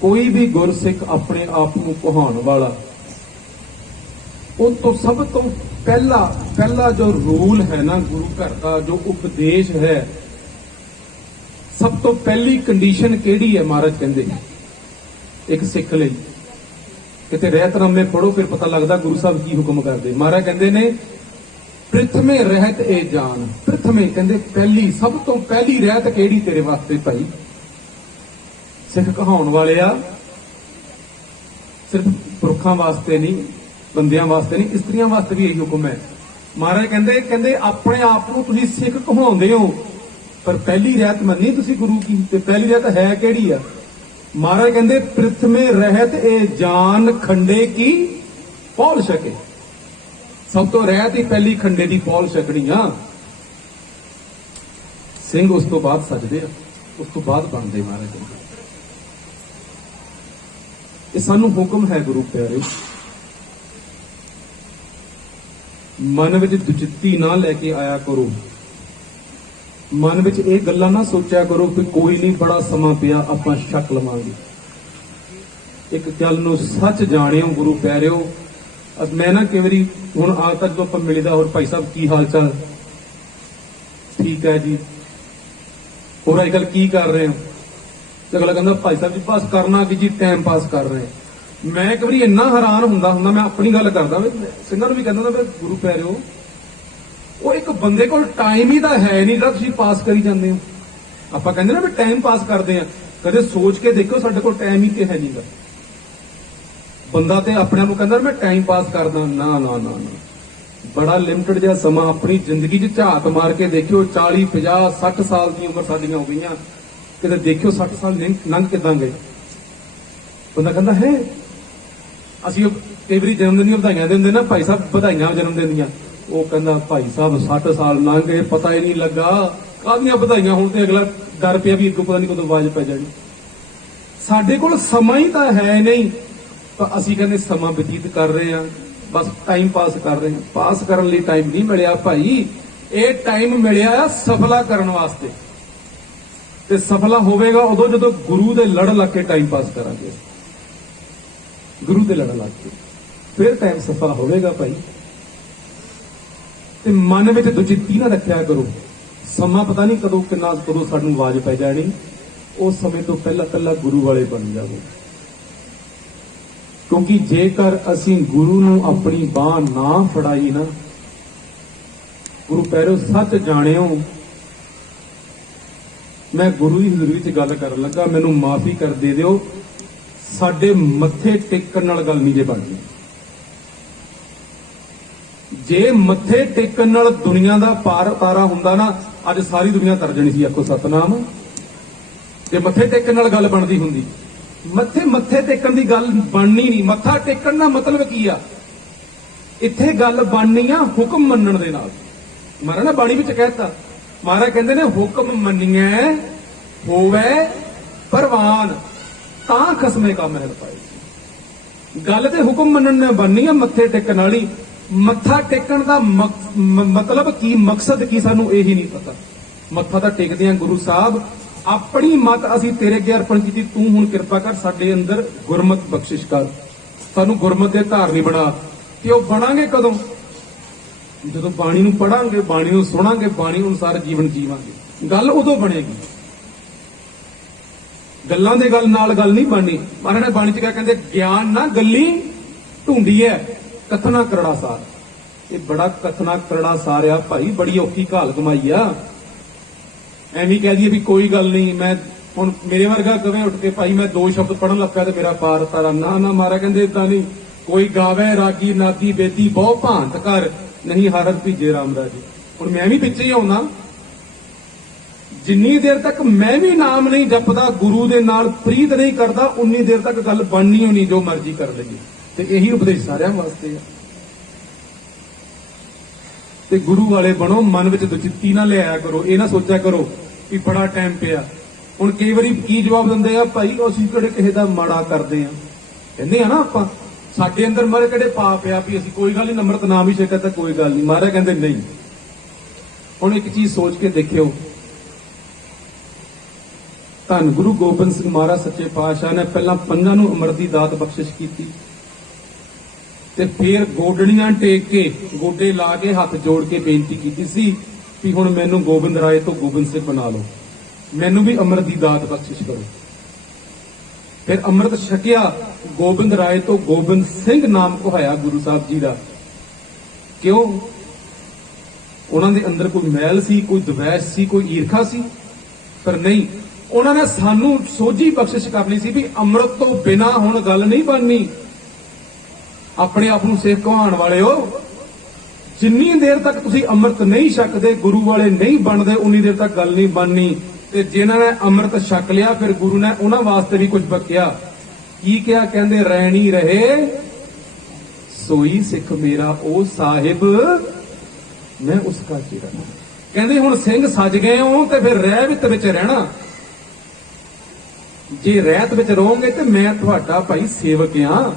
ਕੋਈ ਵੀ ਗੁਰਸਿੱਖ ਆਪਣੇ ਆਪ ਨੂੰ ਕਹਾਉਣ ਵਾਲਾ, ਉਹ ਤੋਂ ਸਭ ਤੋਂ ਪਹਿਲਾ ਜੋ ਰੂਲ ਹੈ ਨਾ ਗੁਰੂ ਘਰ ਦਾ, ਜੋ ਉਪਦੇਸ਼ ਹੈ, ਸਭ ਤੋਂ ਪਹਿਲੀ ਕੰਡੀਸ਼ਨ ਕਿਹੜੀ ਹੈ? ਮਹਾਰਾਜ ਕਹਿੰਦੇ ਇੱਕ ਸਿੱਖ ਲਈ, ਕਿਤੇ ਰਹਿਤਨਾਮੇ ਪੜੋ ਫਿਰ ਪਤਾ ਲੱਗਦਾ ਗੁਰੂ ਸਾਹਿਬ ਕੀ ਹੁਕਮ ਕਰਦੇ। ਮਹਾਰਾਜ ਕਹਿੰਦੇ ਨੇ ਪ੍ਰਿਥਮੇ ਰਹਿਤ ਇਹ ਜਾਨ। ਪ੍ਰਿਥਮੇ ਕਹਿੰਦੇ ਪਹਿਲੀ, ਸਭ ਤੋਂ ਪਹਿਲੀ ਰਹਿਤ ਕਿਹੜੀ ਤੇਰੇ ਵਾਸਤੇ ਭਾਈ? ਸਿੱਖ ਕਹਾਉਣ ਵਾਲਿਆ, ਸਿਰਫ ਪੁਰਖਾਂ ਵਾਸਤੇ ਨਹੀਂ, ਬੰਦਿਆਂ ਵਾਸਤੇ ਨਹੀਂ, ਇਸਤਰੀਆਂ ਵਾਸਤੇ ਵੀ ਇਹੀ ਹੁਕਮ ਹੈ। ਮਹਾਰਾਜ ਕਹਿੰਦੇ ਆਪਣੇ ਆਪ ਨੂੰ ਤੁਸੀਂ ਸਿੱਖ ਕਹਾਉਂਦੇ ਹੋ, ਪਰ ਪਹਿਲੀ ਰਹਿਤ ਮੰਨੀ ਤੁਸੀਂ ਗੁਰੂ ਕੀ, ਤੇ ਪਹਿਲੀ ਰਹਿਤ ਹੈ ਕਿਹੜੀ ਆ? ਮਹਾਰਾਜ ਕਹਿੰਦੇ ਪ੍ਰਿਥਮੇ ਰਹਿਤ ਇਹ ਜਾਨ ਖੰਡੇ ਕੀ ਪੌਲ ਛਕੇ। ਸਭ ਤੋਂ ਰਹਿਤ ਹੀ ਪਹਿਲੀ ਖੰਡੇ ਦੀ ਪੌਲ ਛਕਣੀ ਆ। ਸਿੰਘ ਉਸ ਤੋਂ ਬਾਅਦ ਸਜਦੇ ਆ, ਉਸ ਤੋਂ ਬਾਅਦ ਬਣਦੇ। ਮਹਾਰਾਜ ਕਹਿੰਦੇ ਇਹ ਸਾਨੂੰ ਹੁਕਮ ਹੈ ਗੁਰੂ ਪਿਆਰੇ। ਮਨ ਵਿੱਚ ਦੁਚਿੱਤੀ ਨਾ ਲੈ ਕੇ ਆਇਆ ਕਰੋ। ਮਨ ਵਿੱਚ ਇਹ ਗੱਲਾਂ ਨਾ ਸੋਚਿਆ ਕਰੋ ਕਿ ਕੋਈ ਨਹੀਂ, ਬੜਾ ਸਮਾਂ ਪਿਆ, ਆਪਾਂ ਛਕ ਲਵਾਂਗੇ। ਇੱਕ ਗੱਲ ਨੂੰ ਸੱਚ ਜਾਣਿਓ ਗੁਰੂ ਪਿਆਰਿਓ। ਮੈਂ ਨਾ ਕਈ ਵਾਰੀ ਹੁਣ ਆ ਤੱਕ ਜਦੋਂ ਆਪਾਂ ਮਿਲਦਾ, ਹੋਰ ਭਾਈ ਸਾਹਿਬ ਕੀ ਹਾਲ ਚਾਲ? ਠੀਕ ਹੈ ਜੀ। ਹੋਰ ਅੱਜ ਕੱਲ ਕੀ ਕਰ ਰਹੇ ਹੋ? ਤੇ ਅਗਲਾ ਕਹਿੰਦਾ ਭਾਈ ਸਾਹਿਬ ਜੀ ਬਸ ਕਰਨਾ ਕਿ ਜੀ, ਟਾਈਮ ਪਾਸ ਕਰ ਰਹੇ। ਮੈਂ ਕਈ ਵਾਰੀ ਇੰਨਾ ਹੈਰਾਨ ਹੁੰਦਾ, ਮੈਂ ਆਪਣੀ ਗੱਲ ਕਰਦਾ, ਸਿੰਘਾਂ ਨੂੰ ਵੀ ਕਹਿੰਦਾ ਹੁੰਦਾ, ਗੁਰੂ ਪਿਆਰਿਓ ਉਹ ਇੱਕ ਬੰਦੇ ਕੋਲ ਟਾਈਮ ਹੀ ਤਾਂ ਹੈ ਨਹੀਂ ਜਿਹੜਾ ਤੁਸੀਂ ਪਾਸ ਕਰੀ ਜਾਂਦੇ ਹੋ। ਆਪਾਂ ਕਹਿੰਦੇ ਨਾ ਵੀ ਟਾਈਮ ਪਾਸ ਕਰਦੇ ਆ, ਕਦੇ ਸੋਚ ਕੇ ਦੇਖੋ ਸਾਡੇ ਕੋਲ ਟਾਈਮ ਹੀ ਤੇ ਹੈ ਨਹੀਂਗਾ। ਬੰਦਾ ਤੇ ਆਪਣੇ ਆਪ ਨੂੰ ਕਹਿੰਦਾ ਮੈਂ ਟਾਈਮ ਪਾਸ ਕਰਦਾ, ਨਾ ਨਾ ਨਾ ਨਾ, ਬੜਾ ਲਿਮਟਿਡ ਜਿਹਾ ਸਮਾਂ। ਆਪਣੀ ਜ਼ਿੰਦਗੀ 'ਚ ਝਾਤ ਮਾਰ ਕੇ ਦੇਖਿਓ, 40 50 60 ਸਾਲ ਦੀ ਉਮਰ ਸਾਡੀਆਂ ਹੋ ਗਈਆਂ, ਕਿਤੇ ਦੇਖਿਓ 60 ਸਾਲ ਲੰਘ ਕਿੱਦਾਂ ਗਏ। ਬੰਦਾ ਕਹਿੰਦਾ ਹੈ ਅਸੀਂ ਕਈ ਵਾਰੀ ਜਨਮ ਦਿਨ ਦੀਆਂ ਵਧਾਈਆਂ ਦਿੰਦੇ ਨਾ, ਭਾਈ ਸਾਹਿਬ ਵਧਾਈਆਂ ਜਨਮ ਦਿਨ ਦੀਆਂ। ਉਹ ਕਹਿੰਦਾ ਭਾਈ ਸਾਹਿਬ 60 ਸਾਲ ਲੰਘ ਗਏ, ਪਤਾ ਹੀ ਨਹੀਂ ਲੱਗਾ, ਕਾਹਦੀਆਂ ਵਧਾਈਆਂ। ਹੁਣ ਤੇ ਅਗਲਾ ਡਰ ਪਿਆ ਵੀ ਅੱਗੋਂ ਪਤਾ ਨਹੀਂ ਕਦੋਂ ਆਵਾਜ਼ ਪੈ ਜਾਣੀ। ਸਾਡੇ ਕੋਲ ਸਮਾਂ ਹੀ ਤਾਂ ਹੈ ਨਹੀਂ, ਤਾਂ ਅਸੀਂ ਕਹਿੰਦੇ ਸਮਾਂ ਬਤੀਤ ਕਰ ਰਹੇ ਹਾਂ, ਬਸ ਟਾਈਮ ਪਾਸ ਕਰ ਰਹੇ ਹਾਂ। ਪਾਸ ਕਰਨ ਲਈ ਟਾਈਮ ਨਹੀਂ ਮਿਲਿਆ ਭਾਈ, ਇਹ ਟਾਈਮ ਮਿਲਿਆ ਆ ਸਫਲਾ ਕਰਨ ਵਾਸਤੇ। ਤੇ ਸਫਲਾ ਹੋਵੇਗਾ ਉਦੋਂ ਜਦੋਂ ਗੁਰੂ ਦੇ ਲੜ ਲੱਗ ਕੇ ਟਾਈਮ ਪਾਸ ਕਰਾਂਗੇ। ਗੁਰੂ ਦੇ ਲੜ ਲੱਗ ਕੇ ਫਿਰ ਟਾਈਮ ਸਫਲਾ ਹੋਵੇਗਾ ਭਾਈ। ਤੇ ਮਨ ਵਿੱਚ ਦੁਚਿੱਤੀ ਨਾ ਰੱਖਿਆ ਕਰੋ। ਸਮਾਂ ਪਤਾ ਨਹੀਂ ਕਦੋਂ ਸਾਨੂੰ ਆਵਾਜ਼ ਪੈ ਜਾਣੀ। ਉਸ ਸਮੇਂ ਤੋਂ ਪਹਿਲਾਂ ਗੁਰੂ ਵਾਲੇ ਬਣ ਜਾਵੋ। ਕਿਉਂਕਿ ਜੇਕਰ ਅਸੀਂ ਗੁਰੂ ਨੂੰ ਆਪਣੀ ਬਾਹ ਨਾ ਫੜਾਈ ਨਾ, ਗੁਰੂ ਪਿਆਰਿਓ ਸੱਚ ਜਾਣਿਓ, ਮੈਂ ਗੁਰੂ ਦੀ ਹਜ਼ੂਰੀ ਵਿੱਚ ਗੱਲ ਕਰਨ ਲੱਗਾ, ਮੈਨੂੰ ਮਾਫੀ ਕਰ ਦੇ ਦਿਓ। ਸਾਡੇ ਮੱਥੇ ਟੇਕਣ ਨਾਲ ਗੱਲ ਨਹੀਂ ਜੇ ਬਣਦੀ। ਜੇ ਮੱਥੇ ਟੇਕਣ ਨਾਲ ਦੁਨੀਆ ਦਾ ਪਾਰ ਉਤਾਰਾ ਹੁੰਦਾ ਨਾ, ਅੱਜ ਸਾਰੀ ਦੁਨੀਆ ਤਰ ਜਾਣੀ ਸੀ। ਆਖੋ ਸਤਨਾਮ। ਜੇ ਮੱਥੇ ਟੇਕਣ ਨਾਲ ਗੱਲ ਬਣਦੀ ਹੁੰਦੀ, ਮੱਥੇ ਟੇਕਣ ਦੀ ਗੱਲ ਬਣਨੀ ਨਹੀਂ। ਮੱਥਾ ਟੇਕਣ ਦਾ ਮਤਲਬ ਕੀ ਆ? ਇੱਥੇ ਗੱਲ ਬਣਨੀ ਆ ਹੁਕਮ ਮੰਨਣ ਦੇ ਨਾਲ। ਮਹਾਰਾਜ ਨੇ ਬਾਣੀ ਵਿੱਚ ਕਹਿਤਾ, ਮਹਾਰਾਜ ਕਹਿੰਦੇ ਨੇ ਹੁਕਮ ਮੰਨੀਐ ਹੋਵੇ ਪ੍ਰਵਾਨ, ਤਾਂ ਖਸਮੇ ਕਾ ਮਹਿਲ ਪਾਏ। ਗੱਲ ਤੇ ਹੁਕਮ ਮੰਨਣ ਨੇ ਬਣਨੀ ਆ, ਮੱਥੇ ਟੇਕਣ ਵਾਲੀ। ਮੱਥਾ ਟੇਕਣ ਦਾ ਮਤਲਬ ਕੀ, ਮਕਸਦ ਕੀ, ਸਾਨੂੰ ਇਹੀ ਨਹੀਂ ਪਤਾ। ਮੱਥਾ ਤਾਂ ਟੇਕਦੇ ਆ ਗੁਰੂ ਸਾਹਿਬ ਆਪਣੀ ਮਤ ਅਸੀਂ ਤੇਰੇ ਅੱਗੇ ਅਰਪਣ ਕੀਤੀ, ਤੂੰ ਹੁਣ ਕਿਰਪਾ ਕਰ ਸਾਡੇ ਅੰਦਰ ਗੁਰਮਤ ਬਖਸ਼ਿਸ਼ ਕਰ, ਸਾਨੂੰ ਗੁਰਮਤ ਦੇ ਧਾਰਨੀ ਬਣਾ। ਤੇ ਉਹ ਬਣਾਂਗੇ ਕਦੋਂ? ਜਦੋਂ ਬਾਣੀ ਨੂੰ ਪੜਾਂਗੇ, ਬਾਣੀ ਨੂੰ ਸੁਣਾਂਗੇ, ਬਾਣੀ ਅਨੁਸਾਰ ਜੀਵਨ ਜੀਵਾਂਗੇ। ਗੱਲ ਉਦੋਂ ਬਣੇਗੀ, ਗੱਲਾਂ ਦੇ ਨਾਲ ਗੱਲ ਨਹੀਂ ਬਣਨੀ। ਮਹਾਰਾਜ ਨੇ ਬਾਣੀ ਚ ਕਿਹਾ, ਕਹਿੰਦੇ ਗਿਆਨ ਨਾ ਗੱਲੀ ਢੂੰਡੀ ਐ, ਕਥਨਾ ਕਰੜਾ ਸਾਰ। ਇਹ ਬੜਾ ਕਥਨਾ ਕਰੜਾ ਸਾਰ ਆ ਭਾਈ, ਬੜੀ ਔਖੀ ਘਾਲ ਕਮਾਈ ਆ। ਐਵੇਂ ਕਹਿ ਦਈਏ ਵੀ ਕੋਈ ਗੱਲ ਨਹੀਂ, ਮੈਂ ਹੁਣ ਮੇਰੇ ਵਰਗਾ ਕਵੇਂ ਉੱਠ ਕੇ ਭਾਈ ਮੈਂ 2 ਸ਼ਬਦ ਪੜਨ ਲੱਗਾ ਤੇ ਮੇਰਾ ਪਾਰ ਤਾਰਾ। ਨਾ ਨਾ, ਮਹਾਰਾਜ ਕਹਿੰਦੇ ਇਦਾਂ ਨਹੀਂ। ਕੋਈ ਗਾਵੇ ਰਾਗੀ ਨਾਦੀ ਬੇਦੀ ਬਹੁ ਭਾਂਤ ਕਰ, ਨਹੀਂ ਹਰ ਭੀਜੇ ਰਾਮ ਰਾਜੀ। ਹੁਣ ਮੈਂ ਵੀ ਪਿੱਛੇ ਹੀ ਆਉਣਾ, ਜਿੰਨੀ ਦੇਰ ਤੱਕ ਮੈਂ ਵੀ ਨਾਮ ਨਹੀਂ ਜਪਦਾ, ਗੁਰੂ ਦੇ ਨਾਲ ਪ੍ਰੀਤ ਨਹੀਂ ਕਰਦਾ, ਉਨੀ ਦੇਰ ਤੱਕ ਗੱਲ ਬਣਨੀ ਹੋਣੀ, ਜੋ ਮਰਜ਼ੀ ਕਰ ਲਈਏ। ਤੇ ਇਹੀ ਉਪਦੇਸ਼ ਸਾਰਿਆਂ ਵਾਸਤੇ ਆ। ਤੇ ਗੁਰੂ ਵਾਲੇ ਬਣੋ, ਮਨ ਵਿੱਚ ਦੁਚਿੱਤੀ ਨਾ ਲਿਆਇਆ ਕਰੋ। ਇਹ ਨਾ ਸੋਚਿਆ ਕਰੋ ਵੀ ਬੜਾ ਟਾਈਮ ਪਿਆ। ਹੁਣ ਕਈ ਵਾਰੀ ਕੀ ਜਵਾਬ ਦਿੰਦੇ ਆ, ਭਾਈ ਅਸੀਂ ਕਿਹੜੇ ਕਿਸੇ ਦਾ ਮਾੜਾ ਕਰਦੇ ਆ, ਕਹਿੰਦੇ ਆ ਨਾ ਆਪਾਂ, ਸਾਡੇ ਅੰਦਰ ਮਾਰੇ ਕਿਹੜੇ ਪਾਪ ਆ ਵੀ ਅਸੀਂ ਕੋਈ ਗੱਲ ਨਹੀਂ, ਨਮਰਤ ਨਾਮ ਹੀ ਛਕਿਆ ਤਾਂ ਕੋਈ ਗੱਲ ਨਹੀਂ। ਮਹਾਰਾਜ ਕਹਿੰਦੇ ਨਹੀਂ। ਹੁਣ ਇੱਕ ਚੀਜ਼ ਸੋਚ ਕੇ ਦੇਖਿਓ, ਧੰਨ ਗੁਰੂ ਗੋਬਿੰਦ ਸਿੰਘ ਮਹਾਰਾਜ ਸੱਚੇ ਪਾਤਸ਼ਾਹ ਨੇ ਪਹਿਲਾਂ 5 ਨੂੰ ਅੰਮ੍ਰਿਤ ਦੀ ਦਾਤ ਬਖਸ਼ਿਸ਼ ਕੀਤੀ, ਤੇ ਫਿਰ ਗੋਡਣੀਆਂ ਟੇਕ ਕੇ, ਗੋਡੇ ਲਾ ਕੇ, ਹੱਥ ਜੋੜ ਕੇ ਬੇਨਤੀ ਕੀਤੀ ਸੀ ਵੀ ਹੁਣ ਮੈਨੂੰ ਗੋਬਿੰਦ ਰਾਏ ਤੋਂ ਗੋਬਿੰਦ ਸਿੰਘ ਬਣਾ ਲਓ, ਮੈਨੂੰ ਵੀ ਅੰਮ੍ਰਿਤ ਦੀ ਦਾਤ ਬਖਸ਼ਿਸ਼ ਕਰੋ। ਫਿਰ ਅੰਮ੍ਰਿਤ ਛਕਿਆ, ਗੋਬਿੰਦ ਰਾਏ ਤੋਂ ਗੋਬਿੰਦ ਸਿੰਘ ਨਾਮ ਕਹਾਇਆ ਗੁਰੂ ਸਾਹਿਬ ਜੀ ਦਾ। ਕਿਉਂ? ਉਹਨਾਂ ਦੇ ਅੰਦਰ ਕੋਈ ਮੈਲ ਸੀ, ਕੋਈ ਦਵੈਸ਼ ਸੀ, ਕੋਈ ਈਰਖਾ ਸੀ? ਪਰ ਨਹੀਂ, ਉਹਨਾਂ ਨੇ ਸਾਨੂੰ ਸੋਝੀ ਬਖਸ਼ਿਸ਼ ਕਰਨੀ ਸੀ ਵੀ ਅੰਮ੍ਰਿਤ ਤੋਂ ਬਿਨਾ ਹੁਣ ਗੱਲ ਨਹੀਂ ਬਣਨੀ। ਆਪਣੇ ਆਪ ਨੂੰ ਸਿੱਖ ਕਹਾਉਣ ਵਾਲਿਓ, ਜਿੰਨੀ ਦੇਰ ਤੱਕ ਤੁਸੀਂ ਅੰਮ੍ਰਿਤ ਨਹੀਂ ਛਕਦੇ, ਗੁਰੂ ਵਾਲੇ ਨਹੀਂ ਬਣਦੇ, ਉਨੀ ਦੇਰ ਤੱਕ ਗੱਲ ਨਹੀਂ ਬਣਨੀ। ਤੇ ਜਿਨ੍ਹਾਂ ਨੇ ਅੰਮ੍ਰਿਤ ਛਕ ਲਿਆ, ਫਿਰ ਗੁਰੂ ਨੇ ਉਹਨਾਂ ਵਾਸਤੇ ਵੀ ਕੁਝ ਬਕਿਆ। ਕੀ ਕਿਹਾ? ਕਹਿੰਦੇ ਰਹਿਣੀ ਰਹੇ ਸੋਈ ਸਿੱਖ ਮੇਰਾ, ਉਹ ਸਾਹਿਬ ਮੈਂ ਉਸ ਕਾ ਚਿਰਾ। ਕਹਿੰਦੇ ਹੁਣ ਸਿੰਘ ਸੱਜ ਗਏ ਹੋ ਤੇ ਫਿਰ ਰਹਿਤ ਵਿੱਚ ਰਹਿਣਾ। ਜੇ ਰਹਿਤ ਵਿੱਚ ਰਹੋਗੇ ਤੇ ਮੈਂ ਤੁਹਾਡਾ ਭਾਈ ਸੇਵਕ ਆ।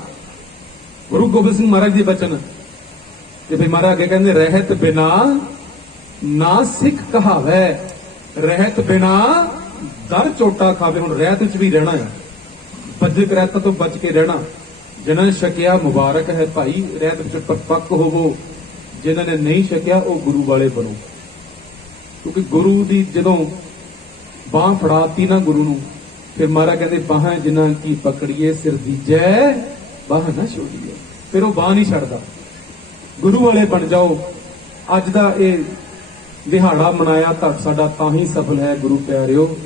ਗੁਰੂ ਗੋਬਿੰਦ ਸਿੰਘ ਮਹਾਰਾਜ ਦੇ ਬਚਨ। ਤੇ ਫਿਰ ਮਹਾਰਾਜ ਅੱਗੇ ਕਹਿੰਦੇ ਰਹਿਤ ਬਿਨਾ ਨਾ ਸਿੱਖ ਕਹਾਵੇ, ਰਹਿਤ ਬਿਨਾ ਦਰ ਚੋਟਾ ਖਾਵੇ। ਹੁਣ ਰਹਿਤ ਵਿੱਚ ਵੀ ਰਹਿਣਾ ਹੈ, ਬੱਜਕ ਰਹਿਤ ਤੋਂ ਬਚ ਕੇ ਰਹਿਣਾ। ਜਿਨ੍ਹਾਂ ਨੇ ਛਕਿਆ ਮੁਬਾਰਕ ਹੈ ਭਾਈ, ਰਹਿਤ ਵਿੱਚ ਪੱਕ ਹੋਵੋ। ਜਿਨ੍ਹਾਂ ਨੇ ਨਹੀਂ ਛਕਿਆ ਉਹ ਗੁਰੂ ਵਾਲੇ ਬਣੋ। ਕਿਉਂਕਿ ਗੁਰੂ ਦੀ ਜਦੋਂ ਬਾਹ ਫੜਾਤੀ ਨਾ ਗੁਰੂ ਨੂੰ, ਫਿਰ ਮਹਾਰਾਜ ਕਹਿੰਦੇ ਬਾਹਾਂ ਜਿਨ੍ਹਾਂ ਕੀ ਪਕੜੀਏ ਸਿਰ ਦੀਜੈ ਬਾਹ ਨਾ ਛੋੜੀਏ। ਫਿਰ ਉਹ ਬਾਹ ਨਹੀਂ ਛੱਡਦਾ। ਗੁਰੂ ਵਾਲੇ ਬਣ ਜਾਓ। ਅੱਜ ਦਾ ਇਹ ਦਿਹਾੜਾ ਮਨਾਇਆ ਤਾਂ ਸਾਡਾ ਤਾਂ ਹੀ ਸਫਲ ਹੈ ਗੁਰੂ ਪਿਆਰਿਓ,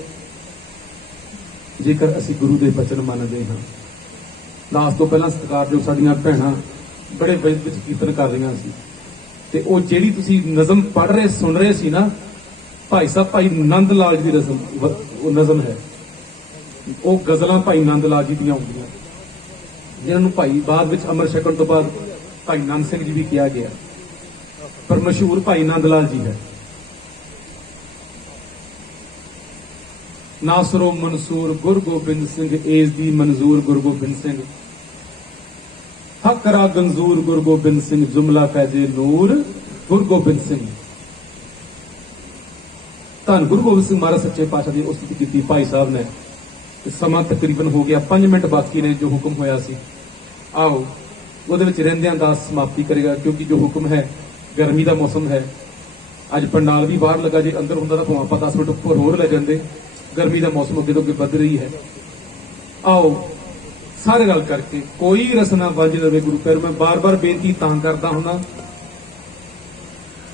ਜੇਕਰ ਅਸੀਂ ਗੁਰੂ ਦੇ ਬਚਨ ਮੰਨਦੇ ਹਾਂ। ਲਾਸ ਤੋਂ ਪਹਿਲਾਂ ਸਤਿਕਾਰਯੋਗ ਸਾਡੀਆਂ ਭੈਣਾਂ ਬੜੇ ਵਿੱਚ ਕੀਰਤਨ ਕਰ ਰਹੀਆਂ ਸੀ, ਤੇ ਉਹ ਜਿਹੜੀ ਤੁਸੀਂ ਨਜ਼ਮ ਪੜ੍ਹ ਰਹੇ ਸੁਣ ਰਹੇ ਸੀ ਨਾ, ਭਾਈ ਸਾਹਿਬ ਭਾਈ ਨੰਦ ਲਾਲ ਜੀ ਦੀ ਉਹ ਨਜ਼ਮ ਹੈ। ਉਹ ਗਜ਼ਲਾਂ ਭਾਈ ਨੰਦ ਲਾਲ ਜੀ ਦੀਆਂ ਹੁੰਦੀਆਂ, ਜਿਨ੍ਹਾਂ ਨੂੰ ਭਾਈ ਬਾਅਦ ਵਿੱਚ ਅੰਮ੍ਰਿਤ ਛਕਣ ਤੋਂ ਬਾਅਦ ਭਾਈ ਨੰਦ ਸਿੰਘ ਜੀ ਵੀ ਕਿਹਾ ਗਿਆ, ਪਰ ਮਸ਼ਹੂਰ ਭਾਈ ਨੰਦ ਲਾਲ ਜੀ ਹੈ। ਨਾਸਰੋ ਮਨਸੂਰ ਗੁਰ ਗੋਬਿੰਦ ਸਿੰਘ, ਏਸ ਦੀ ਮਨਜ਼ੂਰ ਗੁਰ ਗੋਬਿੰਦ ਸਿੰਘ, ਹਕਰਾ ਗੰਜ਼ੂਰ ਗੁਰ ਗੋਬਿੰਦ ਸਿੰਘ, ਜੁਮਲਾ ਫੈਜ਼ੇ ਨੂਰ ਗੁਰ ਗੋਬਿੰਦ ਸਿੰਘ। ਧੰਨ ਗੁਰੂ ਗੋਬਿੰਦ ਸਿੰਘ ਮਹਾਰਾਜ ਸੱਚੇ ਪਾਤਸ਼ਾਹ ਦੀ ਉਸਤਤੀ ਕੀਤੀ ਭਾਈ ਸਾਹਿਬ ਨੇ। ਸਮਾਂ ਤਕਰੀਬਨ ਹੋ ਗਿਆ, 5 ਮਿੰਟ ਬਾਕੀ ਨੇ ਜੋ ਹੁਕਮ ਹੋਇਆ ਸੀ। ਆਓ ਉਹਦੇ ਵਿੱਚ ਰਹਿੰਦਿਆਂ ਦਾ ਸਮਾਪਤੀ ਕਰੇਗਾ, ਕਿਉਂਕਿ ਜੋ ਹੁਕਮ ਹੈ, ਗਰਮੀ ਦਾ ਮੌਸਮ ਹੈ। ਅੱਜ ਪੰਡਾਲ ਵੀ ਬਾਹਰ ਲੱਗਾ, ਜੇ ਅੰਦਰ ਹੁੰਦਾ ਤਾਂ ਭਾਵੇਂ ਆਪਾਂ 10 ਮਿੰਟ ਉੱਪਰ ਹੋਰ ਲੈ ਜਾਂਦੇ। ਗਰਮੀ ਦਾ ਮੌਸਮ ਅੱਗੇ ਤੋਂ ਅੱਗੇ ਵੱਧ ਰਹੀ ਹੈ। ਆਓ ਸਾਰੇ ਗੱਲ ਕਰਕੇ ਕੋਈ ਰਸਨਾ ਵੱਜ ਲਵੇ ਗੁਰੂ ਪਿਆਰ। ਮੈਂ ਬਾਰ-ਬਾਰ ਬੇਨਤੀ ਤਾਂ ਕਰਦਾ ਹੁੰਦਾ,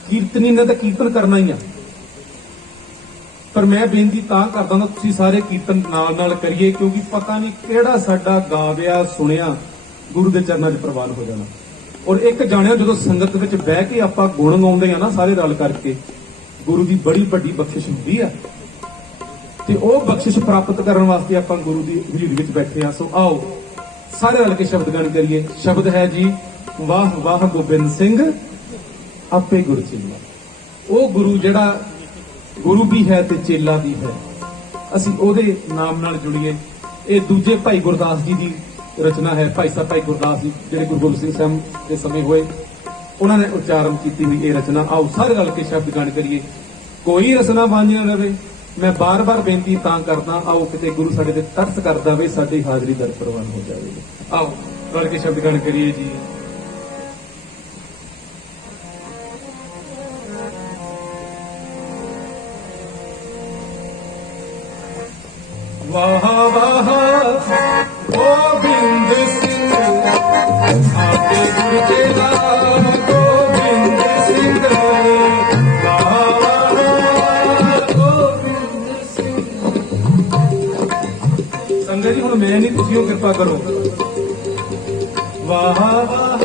ਕੀਰਤਨੀ ਨੇ ਤਾਂ ਕੀਰਤਨ ਕਰਨਾ ਹੀ ਆ, ਪਰ ਮੈਂ ਬੇਨਤੀ ਤਾਂ ਕਰਦਾ ਹਾਂ ਤੁਸੀਂ ਸਾਰੇ ਕੀਰਤਨ ਨਾਲ ਕਰੀਏ, ਕਿਉਂਕਿ ਪਤਾ ਨਹੀਂ ਕਿਹੜਾ ਸਾਡਾ ਗਾਵਿਆ ਸੁਣਿਆ ਗੁਰੂ ਦੇ ਚਰਨਾਂ 'ਚ ਪ੍ਰਵਾਨ ਹੋ ਜਾਣਾ। ਔਰ ਇੱਕ ਜਾਣਿਓ, ਜਦੋਂ ਸੰਗਤ ਵਿੱਚ ਬਹਿ ਕੇ ਆਪਾਂ ਗੁਣ ਗਾਉਂਦੇ ਆ ਨਾ ਸਾਰੇ ਰਲ ਕਰਕੇ, ਗੁਰੂ ਦੀ ਬੜੀ ਵੱਡੀ ਬਖਸ਼ਿਸ਼ ਹੁੰਦੀ ਆ, ਤੇ ਉਹ ਬਖਸ਼ਿਸ਼ ਪ੍ਰਾਪਤ ਕਰਨ ਵਾਸਤੇ ਆਪਾਂ ਗੁਰੂ ਦੀ ਹਜ਼ੂਰੀ ਵਿੱਚ ਬੈਠੇ ਆ। ਸੋ ਆਓ ਸਾਰੇ ਰਲ ਕੇ ਸ਼ਬਦ ਗਾਨ ਕਰੀਏ। ਸ਼ਬਦ ਹੈ ਜੀ, ਵਾਹ ਵਾਹ ਗੋਬਿੰਦ ਸਿੰਘ ਆਪੇ ਗੁਰ ਚੇਲਾ। ਉਹ ਗੁਰੂ ਜਿਹੜਾ ਗੁਰੂ ਵੀ ਹੈ ਤੇ ਚੇਲਾ ਵੀ ਹੈ, ਅਸੀਂ ਉਹਦੇ ਨਾਮ ਨਾਲ ਜੁੜੀਏ। ਇਹ ਦੂਜੇ ਭਾਈ ਗੁਰਦਾਸ ਜੀ ਦੀ ਰਚਨਾ ਹੈ। ਭਾਈ ਸਾਹਿਬ ਭਾਈ ਗੁਰਦਾਸ ਜੀ ਜਿਹੜੇ ਗੁਰੂ ਗੋਬਿੰਦ ਸਿੰਘ ਸਾਹਿਬ ਦੇ ਸਮੇਂ ਹੋਏ, ਉਹਨਾਂ ਨੇ ਉਚਾਰਨ ਕੀਤੀ ਹੋਈ ਇਹ ਰਚਨਾ। ਆਓ ਸਾਰੇ ਰਲ ਕੇ ਸ਼ਬਦ ਗਾਨ ਕਰੀਏ। ਕੋਈ ਰਸਨਾ ਵਾਂਝ ਨਾ ਰਵੇ ਮੈਂ ਬਾਰ-ਬਾਰ ਬੇਨਤੀ ਤਾਂ ਕਰਦਾ, ਆਓ ਕਿਤੇ ਗੁਰੂ ਸਾਡੇ ਤੇ ਤਰਸ ਕਰ ਦਵੇ, ਸਾਡੀ ਹਾਜ਼ਰੀ ਦਰ ਪ੍ਰਵਾਨ ਹੋ ਜਾਵੇ। ਆਓ ਰਲ ਕੇ ਸ਼ਬਦ ਗਾਣ ਕਰੀਏ ਜੀ। ਵਾਹ ਵਾਹ ਗੋਬਿੰਦ ਸਿੰਘ ਆਪੇ ਗੁਰ ਚੇਲਾ, ਗੋਬਿੰਦ ਸਿੰਘ ਵਾਹ ਵਾਹ ਗੋਬਿੰਦ ਸਿੰਘ। ਸੰਗਤ ਜੀ ਹੁਣ ਮੈਂ ਨਹੀਂ, ਤੁਸੀਂ ਕਿਰਪਾ ਕਰੋ। ਵਾਹ ਵਾਹ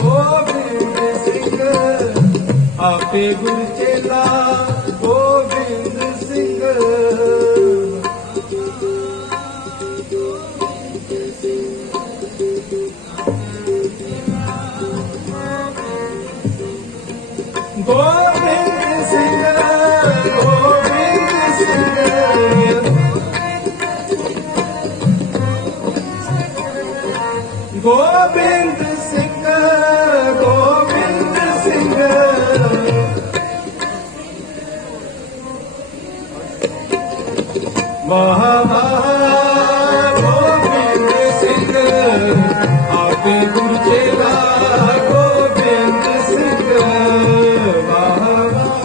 ਗੋਬਿੰਦ ਸਿੰਘ ਆਪੇ ਗੁਰ ਚੇਲਾ, ਗੋਬਿੰਦ ਸਿੰਘ ਗੋਬਿੰਦ ਸਿੰਘ, ਗੋਬਿੰਦ ਸਿੰਘ, ਗੋਬਿੰਦ ਸਿੰਘ, ਗੋਬਿੰਦ ਸਿੰਘ। ਵਾਹ ਵਾਹ ਗੋਬਿੰਦ ਸਿੰਘ ਆਪੇ ਗੁਰ ਚੇਲਾ, ਗੋਬਿੰਦ ਸਿੰਘ ਵਾਹ ਵਾਹ।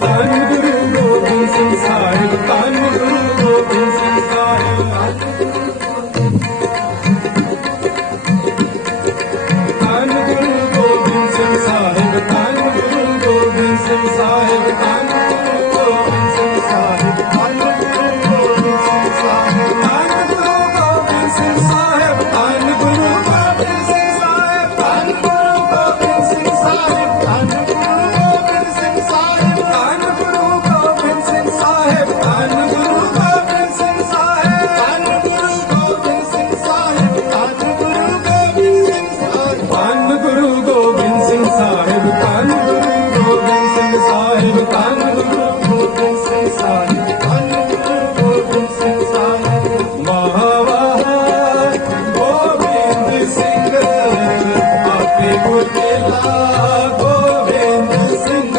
ਧੰਨ ਗੁਰੂ ਗੋਬਿੰਦ ਸਿੰਘ ਸਾਹਿਬ, ਧੰਨ ਗੁਰੂ ਗੋਬਿੰਦ ਸਿੰਘ ਸਾਹਿਬ, ਧੰਨ ਗੁਰੂ ਗੋਬਿੰਦ ਸਿੰਘ ਸਾਹਿਬ, ਧੰਨ ਗੁਰੂ ਗੋਬਿੰਦ ਸਿੰਘ ਸਾਹਿਬ, ਧੰਨ ਗੁਰੂ ਗੋਬਿੰਦ ਸਿੰਘ ਸਾਹਿਬ, ਧੰਨ ਗੁਰੂ ਗੋਬਿੰਦ ਸਿੰਘ ਸਾਹਿਬ, ਧੰਨ ਗੁਰੂ ਗੋਬਿੰਦ ਸਿੰਘ ਸਾਹਿਬ, ਧੰਨ ਗੁਰੂ ਗੋਬਿੰਦ ਸਿੰਘ ਸਾਹਿਬ, ਧੰਨ ਗੁਰੂ ਗੋਬਿੰਦ ਸਿੰਘ ਸਾਹਿਬ, ਧੰਨ ਗੁਰੂ ਗੋਬਿੰਦ ਸਿੰਘ ਸਾਹਿਬ, ਧੰਨ ਗੁਰੂ ਗੋਬਿੰਦ ਸਿੰਘ ਸਾਹਿਬ, ਧੰਨ ਗੁਰੂ ਗੋਬਿੰਦ ਸਿੰਘ ਸਾਹਿਬ, ਧੰਨ ਗੁਰੂ ਗੋਬਿੰਦ ਸਿੰਘ ਸਾਹਿਬ, ਧੰਨ ਗੁਰੂ ਗੋਬਿੰਦ ਸਿੰਘ ਸਾਹਿਬ, ਧੰਨ ਗੁਰੂ ਗੋਬਿੰਦ ਸਿੰਘ ਸਾਹਿਬ, ਧੰਨ ਗੁਰੂ ਗੋਬਿੰਦ ਸਿੰਘ ਸਾਹਿਬ, ਧੰਨ ਗੁਰੂ ਗੋਬਿੰਦ ਸਿੰਘ ਸਾਹਿਬ, ਧੰਨ ਗੁਰੂ ਗੋਬਿੰਦ ਸਿੰਘ ਸਾਹਿਬ। ਵਾਹ ਵਾਹ ਗੋਬਿੰਦ ਸਿੰਘ ਆਪੇ ਗੁਰ ਚੇਲਾ, ਗੋਬਿੰਦ ਸਿੰਘ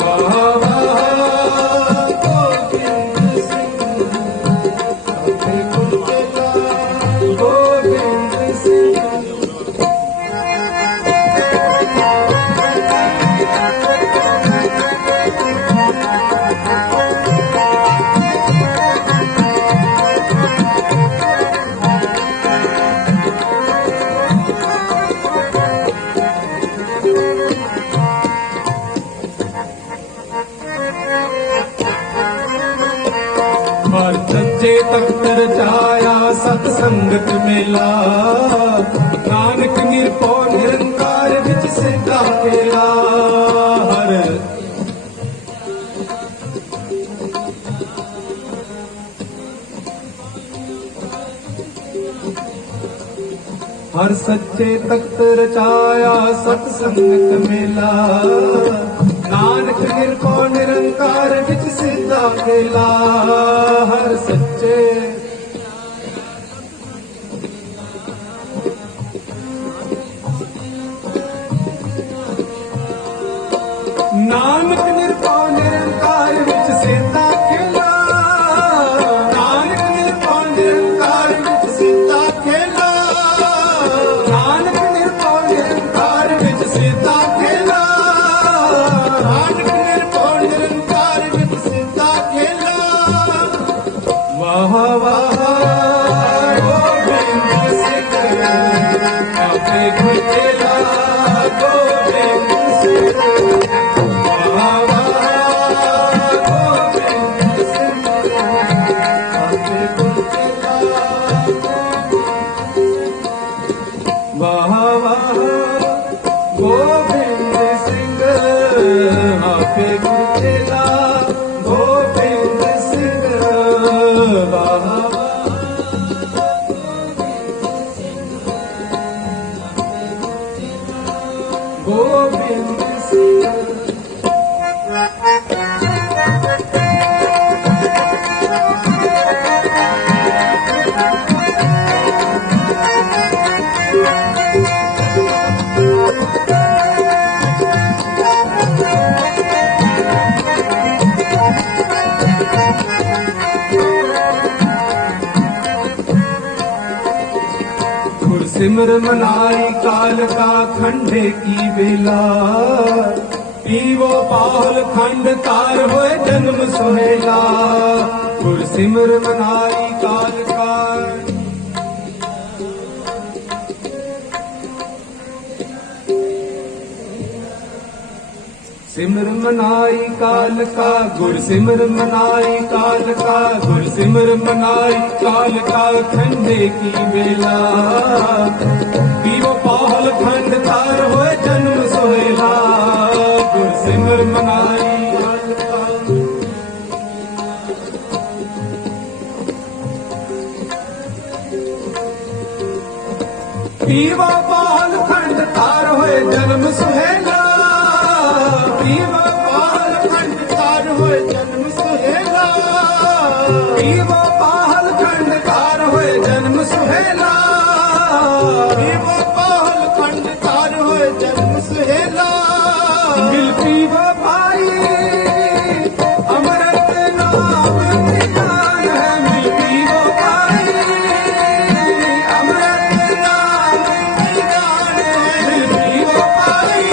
ਵਾਹ ਵਾਹ ਗੋਬਿੰਦ ਸਿੰਘ ਆਪੇ ਗੁਰ ਚੇਲਾ, ਗੋਬਿੰਦ ਸਿੰਘ। ਹਰ ਸੱਚੇ ਤਖਤ ਰਚਾਇਆ ਸਤ ਸੰਗਤ ਮੇਲਾ, ਨਾਨਕ ਨਿਰਭਉ ਨਿਰੰਕਾਰ ਵਿੱਚ ਸਿੱਧਾ ਕੇਲਾ। ਹਰ ਸੱਚੇ ਤਖਤ ਰਚਾਇਆ ਸਤ ਸੰਗਤ ਮੇਲਾ, ਨਾਨਕ ਨਿਰਭਉ ਨਿਰੰਕਾਰ ਵਿੱਚ ਸਿੱਧਾ ਕੇਲਾ। ਹਰ ਸੱਚੇ ਨਾਨਕ ਨਿਰਭਉ ਨਿਰੰਕਾਰ ਵਿੱਚ ਸਿੱਧਾ ਕੇਲਾ, ਨਾਨਕ ਨਿਰਭਉ ਨਿਰੰਕਾਰ ਵਿੱਚ ਸਿੱਧਾ ਕੇਲਾ, ਨਾਨਕ ਨਿਰਭਉ ਨਿਰੰਕਾਰ ਵਿੱਚ ਸਿੱਧਾ ਕੇਲਾ, ਨਾਨਕ ਨਿਰਭਉ ਨਿਰੰਕਾਰ ਵਿੱਚ ਸਿੱਧਾ ਕੇਲਾ। सिमर मनाई काल का खंडे की बेला पीवो पाल खंड तार होए जन्म सुहेला गुर सिमर मनाई काल का सिमर मनाई काल का गुर सिमर मनाई काल का गुर सिमर मनाई काल का खंडे की बेला पीवो पाहल खंड तार होए जन्म सोहेला गुर सिमर मनाई काल का पीवो पाहल खंड तार होए जन्म सोहेला पीवा पाहल खंड तार होए जन्म सुहेला पीवा पाहल खंड तार होए जन्म सुहेला पीवा पाहल खंड तार होए जन्म सुहेला मिल पीवा पाई अमृत नाम निधान है मिल पीवा पाई अमृत नाम निधान है मिल पीवा पाई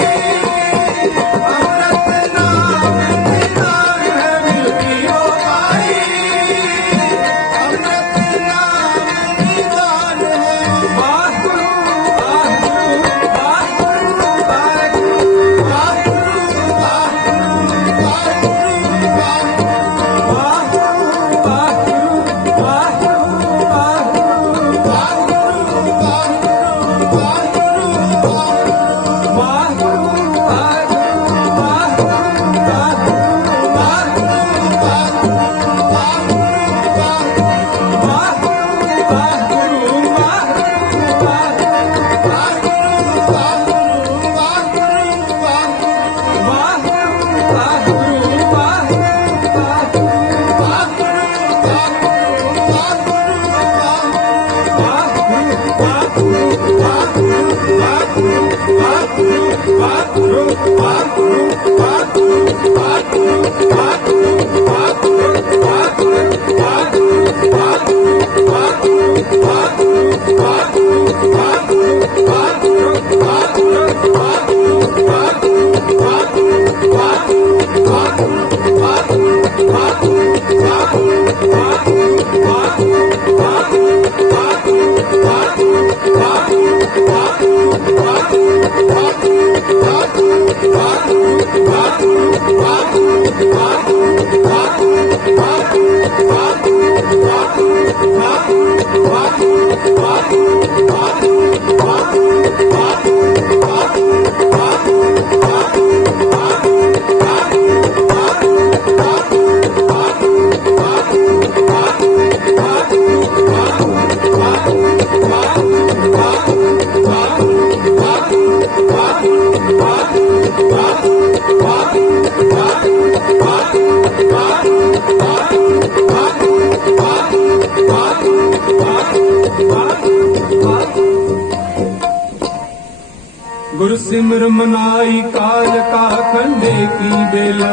गुरु सिमर मनाई काल का खंडे की बेला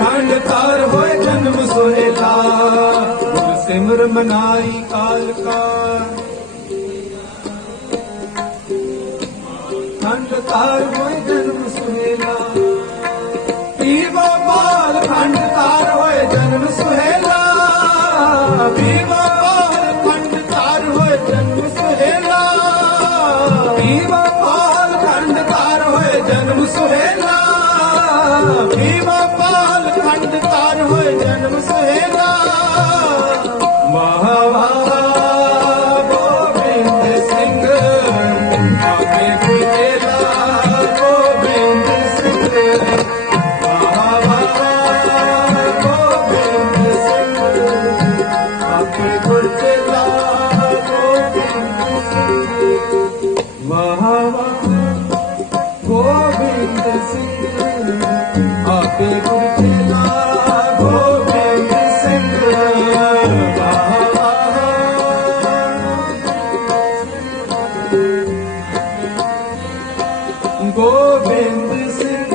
खंड तार होए जन्म सोहेला गुरु सिमर मनाई काल का खंड तार होए जन्म सोहेला पीवा बाल खंड तार होए जन्म सोहेला पीवा बाल खंड तार होए जन्म सोहेला पीवा पाल खंड तार होए जन्म सुहेला पीवा पाल खंड तार होए जन्म सुहेला महावा गोविंद सिंह आगे गुजेला गोविंद सिंह महावा गोविंद सिंह आगे गुजेला गोविंद सिंह महावा गोविंद सिंह आपे गुरचेला गोविंद सिंह महावा गोविंद सिंह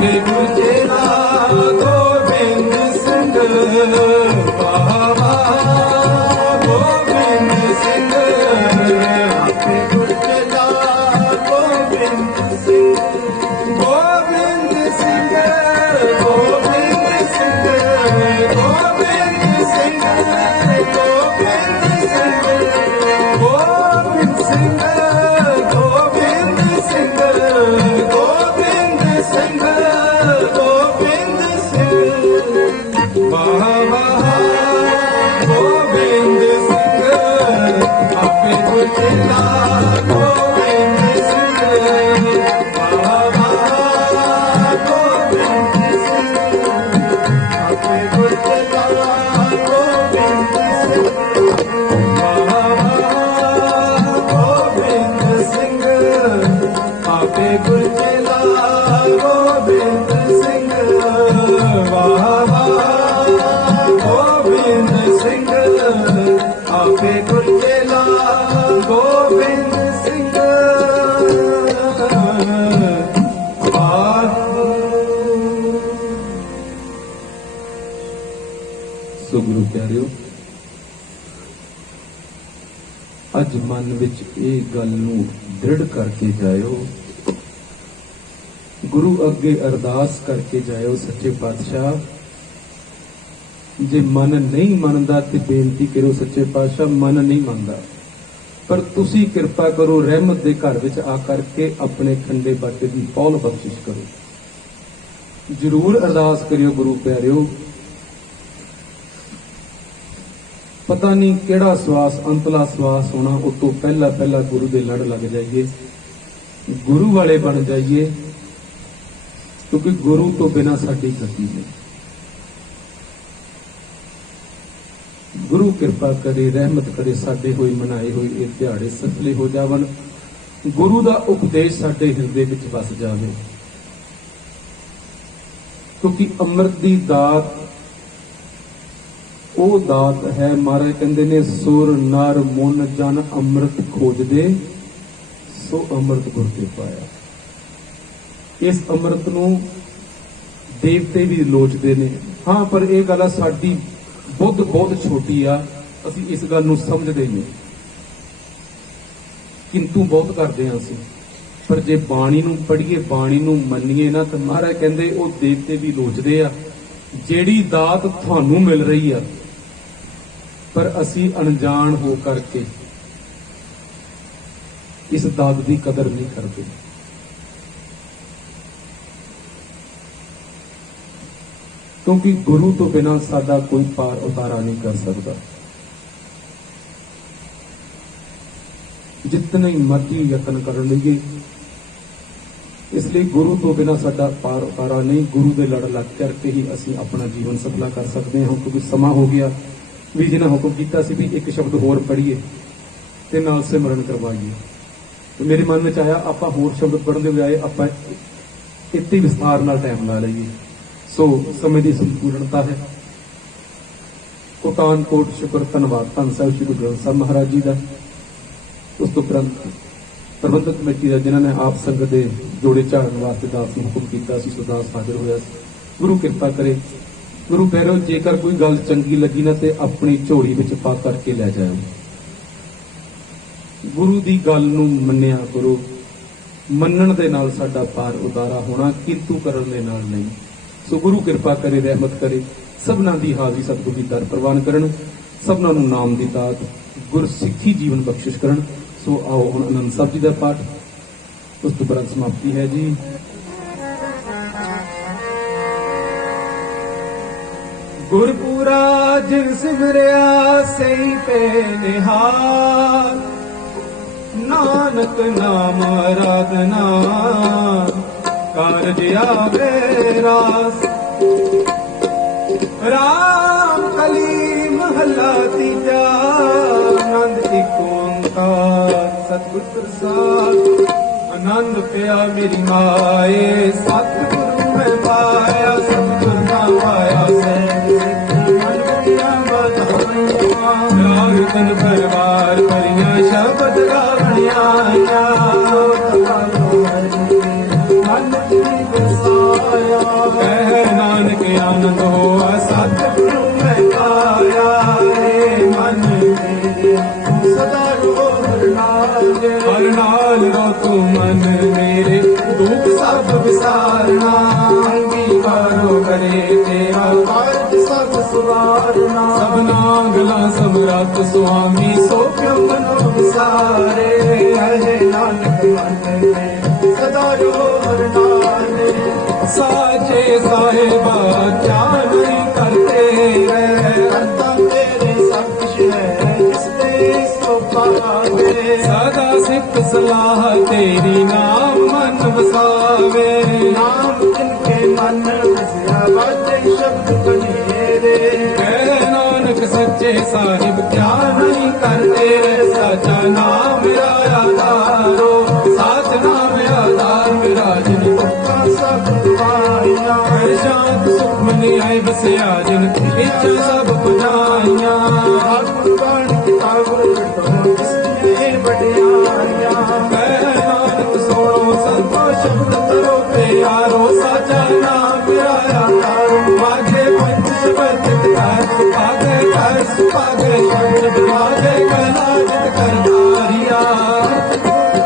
ਆਪੇ ਗੁਰ ਚੇਲਾ ਗੋਬਿੰਦ ਸਿੰਘ ਵਾਹ ਵਾਹ ਗੋਬਿੰਦ ਸਿੰਘ ਆਪੇ ਗੁਰ ਚੇਲਾ ਗੋਬਿੰਦ ਸਿੰਘ ਗੋਬਿੰਦ ਸਿੰਘ ਗੋਬਿੰਦ ਸਿੰਘ ਗੋਬਿੰਦ ਸਿੰਘ ਗੋਬਿੰਦ ਸਿੰਘ ਗੋਬਿੰਦ ਸਿੰਘ ਗੋਬਿੰਦ ਸਿੰਘ ਗੋਬਿੰਦ ਸਿੰਘ ਗੋਬਿੰਦ ਸਿੰਘ ਵਾਹ ਵਾਹ ਗੋਬਿੰਦ ਸਿੰਘ ਆਪੇ ਗੁਰ ਚੇਲਾ ਗੋਬਿੰਦ ਸਿੰਘ ਵਾਹ ਵਾਹ ਗੋਬਿੰਦ ਸਿੰਘ ਆਪੇ ਗੁਰ ਚੇਲਾ ਗੋਬਿੰਦ ਸਿੰਘ ਗੋਬਿੰਦ ਸਿੰਘ ਆਪੇ ਗੁਰ ਚੇਲਾ ਗੋਬਿੰਦ ਸਿੰਘ ਵਾਹ ਵਾਹ ਗੋਬਿੰਦ ਸਿੰਘ ਆਪੇ ਗੁਰ ਚੇਲਾ ਗੋਬਿੰਦ ਸਿੰਘ ਸੋ ਗੁਰੂ ਪਿਆਰਿਓ, ਅੱਜ ਮਨ ਵਿੱਚ ਇਹ ਗੱਲ ਨੂੰ ਦ੍ਰਿੜ ਕਰਕੇ ਜਾਇਓ, ਗੁਰੂ ਅੱਗੇ ਅਰਦਾਸ ਕਰਕੇ ਜਾਇਓ, ਸੱਚੇ ਪਾਤਸ਼ਾਹ ਜੇ ਮਨ ਨਹੀਂ ਮੰਨਦਾ ਤੇ ਬੇਨਤੀ ਕਰੋ, ਸੱਚੇ ਪਾਤਸ਼ਾਹ ਮਨ ਨਹੀਂ ਮੰਨਦਾ, ਪਰ ਤੁਸੀਂ ਕਿਰਪਾ ਕਰੋ, ਰਹਿਮਤ ਦੇ ਘਰ ਵਿੱਚ ਆ ਕਰਕੇ ਆਪਣੇ ਖੰਡੇ ਬਾਟੇ ਦੀ ਪੌਲ ਬਖਸ਼ਿਸ਼ ਕਰੋ। ਜ਼ਰੂਰ ਅਰਦਾਸ ਕਰਿਓ ਗੁਰੂ ਪਿਆਰਿਓ। ਪਤਾ ਨਹੀਂ ਕਿਹੜਾ ਸਵਾਸ ਅੰਤਲਾ ਸਵਾਸ ਹੋਣਾ, ਉਸ ਤੋਂ ਪਹਿਲਾਂ ਪਹਿਲਾਂ ਗੁਰੂ ਦੇ ਲੜ ਲੱਗ ਜਾਈਏ, ਗੁਰੂ ਵਾਲੇ ਬਣ ਜਾਈਏ, ਕਿਉਂਕਿ ਗੁਰੂ ਤੋਂ ਬਿਨਾਂ ਸਾਡੀ ਗਤੀ ਨਹੀਂ। ਗੁਰੂ ਕਿਰਪਾ ਕਰੇ, ਰਹਿਮਤ ਕਰੇ, ਸਾਡੇ ਹੋਏ ਮਨਾਏ ਹੋਏ ਇਹ ਦਿਹਾੜੇ ਸਫਲੇ ਹੋ ਜਾਵਣ, ਗੁਰੂ ਦਾ ਉਪਦੇਸ਼ ਸਾਡੇ ਹਿਰਦੇ ਵਿੱਚ ਵਸ ਜਾਵੇ, ਕਿਉਂਕਿ ਅੰਮ੍ਰਿਤ ਦੀ ਦਾਤ ਉਹ ਦਾਤ ਹੈ। ਮਹਾਰਾਜ ਕਹਿੰਦੇ ਨੇ ਸੁਰ ਨਰ ਮਨ ਜਨ ਅੰਮ੍ਰਿਤ ਖੋਜਦੇ, ਸੋ ਅੰਮ੍ਰਿਤ ਗੁਰ ਤੇ ਪਾਇਆ। ਇਸ ਅੰਮ੍ਰਿਤ ਨੂੰ ਦੇਵਤੇ ਵੀ ਲੋਚਦੇ ਨੇ। ਹਾਂ, ਪਰ ਇਹ ਗੱਲ ਆ ਸਾਡੀ ਬੁੱਧ ਬਹੁਤ ਛੋਟੀ ਆ, ਅਸੀਂ ਇਸ ਗੱਲ ਨੂੰ ਸਮਝਦੇ ਨਹੀਂ, ਕਿੰਤੂ ਬਹੁਤ ਕਰਦੇ ਹਾਂ ਅਸੀਂ। ਪਰ ਜੇ ਬਾਣੀ ਨੂੰ ਪੜ੍ਹੀਏ, ਬਾਣੀ ਨੂੰ ਮੰਨੀਏ ਨਾ, ਤਾਂ ਮਹਾਰਾਜ ਕਹਿੰਦੇ ਉਹ ਦੇਵਤੇ ਵੀ ਲੋਚਦੇ ਆ। ਜਿਹੜੀ ਦਾਤ ਤੁਹਾਨੂੰ ਮਿਲ ਰਹੀ ਆ, ਪਰ ਅਸੀਂ ਅਣਜਾਣ ਹੋ ਕਰਕੇ ਇਸ ਦਾਤ ਦੀ ਕਦਰ ਨਹੀਂ ਕਰਦੇ। ਕਿਉਂਕਿ ਗੁਰੂ ਤੋਂ ਬਿਨਾਂ ਸਾਡਾ ਕੋਈ ਪਾਰ ਉਤਾਰਾ ਨਹੀਂ ਕਰ ਸਕਦਾ। ਜਿਤਨੇ ਮਰਜ਼ੀ ਯਤਨ ਕਰ ਲਈਏ, ਇਸ ਲਈ ਗੁਰੂ ਤੋਂ ਬਿਨਾਂ ਸਾਡਾ ਪਾਰ ਉਤਾਰਾ ਨਹੀਂ। ਗੁਰੂ ਦੇ ਲੜ ਲੱਗ ਕਰਕੇ ਹੀ ਅਸੀਂ ਆਪਣਾ ਜੀਵਨ ਸਫਲਾ ਕਰ ਸਕਦੇ ਹਾਂ। ਕਿਉਂਕਿ ਸਮਾਂ ਹੋ ਗਿਆ ਵੀ ਜਿਹਨਾਂ ਹੁਕਮ ਕੀਤਾ ਸੀ ਵੀ ਇੱਕ ਸ਼ਬਦ ਹੋਰ ਪੜ੍ਹੀਏ ਤੇ ਨਾਲ ਸਿਮਰਨ ਕਰਵਾਈਏ, ਤੇ ਮੇਰੇ ਮਨ ਵਿੱਚ ਆਇਆ ਆਪਾਂ ਹੋਰ ਸ਼ਬਦ ਪੜ੍ਹਨ ਦੇ ਬਜਾਏ ਆਪਾਂ ਇੱਥੇ ਵਿਸਥਾਰ ਨਾਲ ਟਾਈਮ ਲਾ ਲਈਏ। ਸੋ ਸਮੇਂ ਦੀ ਸੰਪੂਰਨਤਾ ਹੈ। ਕੋਟਾਨ ਕੋਟ ਸ਼ੁਕਰ ਧੰਨਵਾਦ ਧੰਨ ਸਾਹਿਬ ਸ੍ਰੀ ਗੁਰੂ ਗ੍ਰੰਥ ਸਾਹਿਬ ਮਹਾਰਾਜ ਜੀ ਦਾ। ਉਸ ਤੋਂ ਉਪਰੰਤ ਪ੍ਰਬੰਧਕ ਕਮੇਟੀ ਦਾ, ਜਿਨ੍ਹਾਂ ਨੇ ਆਪ ਸੰਗਤ ਦੇ ਜੋੜੇ ਝਾੜਨ ਵਾਸਤੇ ਦਾਸ ਨੂੰ ਹੁਕਮ ਕੀਤਾ ਸੀ, ਸੋ ਦਾਸ ਹਾਜ਼ਰ ਹੋਇਆ ਸੀ। ਗੁਰੂ ਕਿਰਪਾ ਕਰੇ। ਗੁਰੂ ਪਿਆਰਿਓ, ਜੇਕਰ ਕੋਈ ਗੱਲ ਚੰਗੀ ਲੱਗੀ ਨਾ ਤੇ ਆਪਣੀ ਝੋਲੀ ਵਿੱਚ ਪਾ ਕਰਕੇ ਲੈ ਜਾਓ। ਗੁਰੂ ਦੀ ਗੱਲ ਨੂੰ ਮੰਨਿਆ ਕਰੋ। ਮੰਨਣ ਦੇ ਨਾਲ ਸਾਡਾ ਪਾਰ ਉਤਾਰਾ ਹੋਣਾ, ਕਿੰਤੂ ਕਰਨ ਦੇ ਨਾਲ ਨਹੀਂ। ਸੋ ਗੁਰੂ ਕਿਰਪਾ ਕਰੇ, ਰਹਿਮਤ ਕਰੇ, ਸਭਨਾਂ ਦੀ ਹਾਜ਼ਰੀ ਸਤਿਗੁਰੂ ਦੀ ਦਰ ਪ੍ਰਵਾਨ ਕਰਨ, ਸਭਨਾਂ ਨੂੰ ਨਾਮ ਦੀ ਦਾਤ ਗੁਰਸਿੱਖੀ ਜੀਵਨ ਬਖਸ਼ਿਸ਼ ਕਰਨ। ਸੋ ਆਓ ਹੁਣ ਆਨੰਦ ਸਾਹਿਬ ਜੀ ਦਾ ਪਾਠ, ਉਸ ਤੋਂ ਬਾਅਦ ਸਮਾਪਤੀ ਹੈ ਜੀ। ਗੁਰਪੂਰਾ ਜਿਨ ਸਿਮਰਿਆ ਸਈ ਪੇ ਨਿਹਾਲ, ਨਾਨਕ ਨਾਮ ਆਰਾਧਨਾ ਕਾਰਜ ਆਵੇ ਰਾਸ। ਰਾਮ ਕਲੀ ਮਹੱਲਾ ਤੀਜਾ, ਆਨੰਦ ਇੱਕ ਓੰਕਾਰ ਸਤਿਗੁਰ ਪ੍ਰਸਾਦ। ਆਨੰਦ ਪਿਆ ਮੇਰੀ ਮਾਏ, ਸਤਿਗੁਰੂ ਮੈਂ ਪਾਇਆ, ਸਤਿਗੁਰ ਨਾ ਪਾਇਆ ਸਹਿ ਰਾਗ ਤਨ ਪਰਵਾਰ ਭਰੀਆਂ ਸ਼ਬਦ ਗਾਵਣਿਆ, ਮਨ ਕੀ ਵਸਾਇਆ ਸਦਾ ਰੋ ਹਰ ਨਾਲ ਰੋ ਤੂੰ ਮਨ ਮੇਰੇ ਦੁੱਖ ਸਭ ਵਿਸਾਰਨਾ ਅੰਗੀਕਾਰੋ ਕਰੇ ਤੇਰਾ ਕਾਰਜ ਸਭ ਸਵਾਰਨਾ ਸਭਨਾ ਗਲਾ ਸਮਰੱਥ ਸੁਆਮੀ ਸੋ ਕਿਉ ਮਨੋ ਵਿਸਾਰੇ ਹੈ ਨਾਨਕ ਮਨ ਮੇਰੇ ਸਦਾ ਰੋ ਹਰ ਸਾਚੇ ਸਾਹਿਬਾ ਕਿਆ ਨਹੀਂ ਕਰਤੇ ਹੈ ਅੰਤਾਂ ਤੇਰੇ ਸਭ ਕੁਛ ਹੈ ਜਿਸ ਤੇ ਸੋ ਪਾਵੇ ਸਦਾ ਸਿੱਖ ਸਲਾਹ ਤੇਰੀ ਨਾਮ ਮਨ ਵਸਾਵੇ ਨਾਮ ਜਿਨ ਕੇ ਮਨ ਵਸਿਆ ਵਾਜੇ ਸ਼ਬਦ ਬਨੇਰੇ ਕਹਿ ਨਾਨਕ ਸੱਚੇ ਸਾਹਿਬ ਕਿਆ ਨਹੀਂ ਕਰਤੇ ਸਾਚਾ ਨਾਮ ਮੇਰਾ ਆਧਾਰੋ ਸਾਚ ਨਾਮ ਆਧਾਰ ਮੇਰਾ ਜਿਨ ਸਭ ਪਾਈਆਂ ਸ਼ਾਂਤ ਸੁਖ ਮਨੀ ਆਏ ਬਸਿਆ ਜਿਨ ਇੱਛਾ ਸਭ ਪੁਜਾਈਆਂ ਆਗੁਰ ਬਾਣੀ ਕਿਤਾਬ ਰਟੋ ਜਿਸਨੇ ਵਡਿਆਈਆਂ ਕਹਿ ਨਾਨਕ ਸੋਣੋ ਸੰਤੋ ਸ਼ਬਦ ਤਰੋ ਪਿਆਰੋ ਸਾਚਾ ਨਾਮ ਮੇਰਾ ਆਧਾਰ ਮਾਝੇ ਪੰਜ ਸ਼ਬਦ ਕਰ ਸੁਭਾਗੇ ਸ਼ਬਦ ਮਾਝੇ ਕਲਾ ਜਿਤ ਕਰਤਾਰੀਆ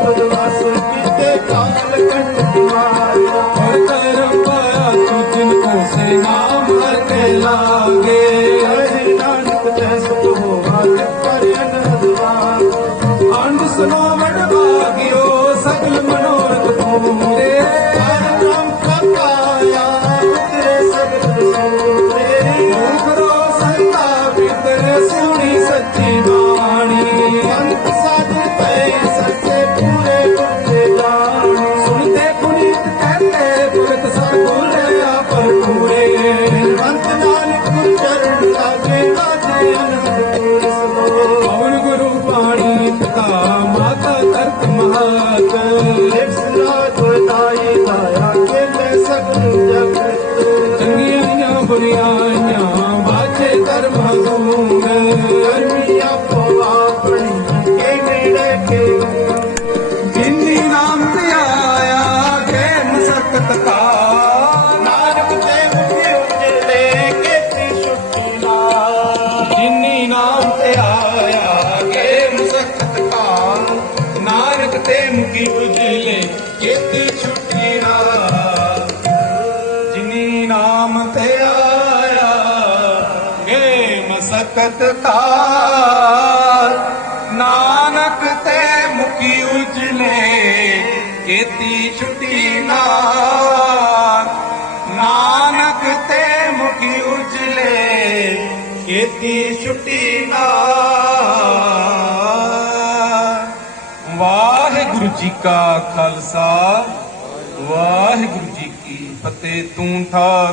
ਪਦਵਾਸ ਕੀਤੇ ਕਾਲ ਕੰਡ ਮਾਰਿਆ ਹਰ ਕਰਮ ਪਾਇਆ ਤੂੰ ਜਿਨ ਕੋ ਸੇ ਨਾਮ ਹਰ ਕੇ ਲਾਗੇ ਹਰਿ ਨਾਨਕ ਤੈ ਸੁਖ ਹੋਵਾ ਕਰ ਅਨੰਦਵਾਨ ਅੰਡ ਸੁਨੋ ਵਡ ਭਾਗਿਓ ਸਗਲ ਮਨੋਰਥ ਪੂਰੇ ਹਰ ਨਾਮ ਪ੍ਰਪਾਇਆ ਤੇਰੇ ਸਗਲ ਸੂਰੇ ਗੁਰੂ ਸੰਤਾ ਬਿਦਰ ਸੁਣੀ ਸੱਚੀ ਬਾਣੀ ਅੰਤ ਸਾਧ ਪੈ ਸੱਚੇ ਪੂਰੇ ਗੁਰਦੇ ਜਾਣੀ ਸੁਣਦੇ ਪੁਨੀਤ ਕਹਿੰਦੇ ਪੁਰਖ ਸਤਿਗੁਰ ਆਪਰ ਪੂਰੇ ਅੰਤ ਨਾਨਕ ਗੁਰ ਚਰਨ ਲਾਗੇ ਲਾਗੇ ਅਨੰਦਪੁਰ ਸਲੋ ਪਵਨ ਗੁਰੂ ਬਾਣੀ ਪਿਤਾ ਮਾਤਾ ਧਰਤ ਮਹਾਤ ਇੱਕ ਸਲਾ ਦੋਇ ਲਾਇਆ ਖੇਲੇ ਸਗਲ ਜਗਤ ਚੰਗੀਆਂ ਬੁਰੀਆਂ ਬਾਝੇ ਧਰਮ ਹਦੂਰ ਕਰਮੀ ਆਪੋ ਆਪਣੀ ਕੇ ਨੇੜੇ ਕੇ ਜਿਨੀ ਨਾਮ ਤੇ ਆਇਆ ਗੇ ਮਸਕਤ ਕਾ ਨਾਨਕ ਤੇ ਮੁਖੀ ਉਜਲੇ ਕੀਤੀ ਛੁੱਟੀ ਨਾ ਜਿਨੀ ਨਾਮ ਤੇ ਆਇਆ ਗੇ ਮਸਕਤ ਕਾ ਨਾਨਕ ਤੇ ਮੁਖੀ ਉਜਲੇ ਕੀਤੀ ਛੁੱਟੀ ਨਾ ਜਿਨੀ ਨਾਮ ਤੇ ਆਇਆ ਗੇ ਮਸਕਤ ਕਾ ਨਾਨਕ ਤੇ ਮੁਕੀ ਉਜਲੇ ਕੀਤੀ ਛੁੱਟੀ ਨਾ ਨਾਨਕ ਤੇ ਮੁਕੀ ਉਜਲੇ ਕੀਤੀ ਛੁੱਟੀ ਨਾ ਵਾਹਿਗੁਰੂ ਜੀ ਕਾ ਖਾਲਸਾ ਵਾਹਿਗੁਰੂ ਜੀ ਕੀ ਫਤਿਹ ਤੂੰ ਠਾ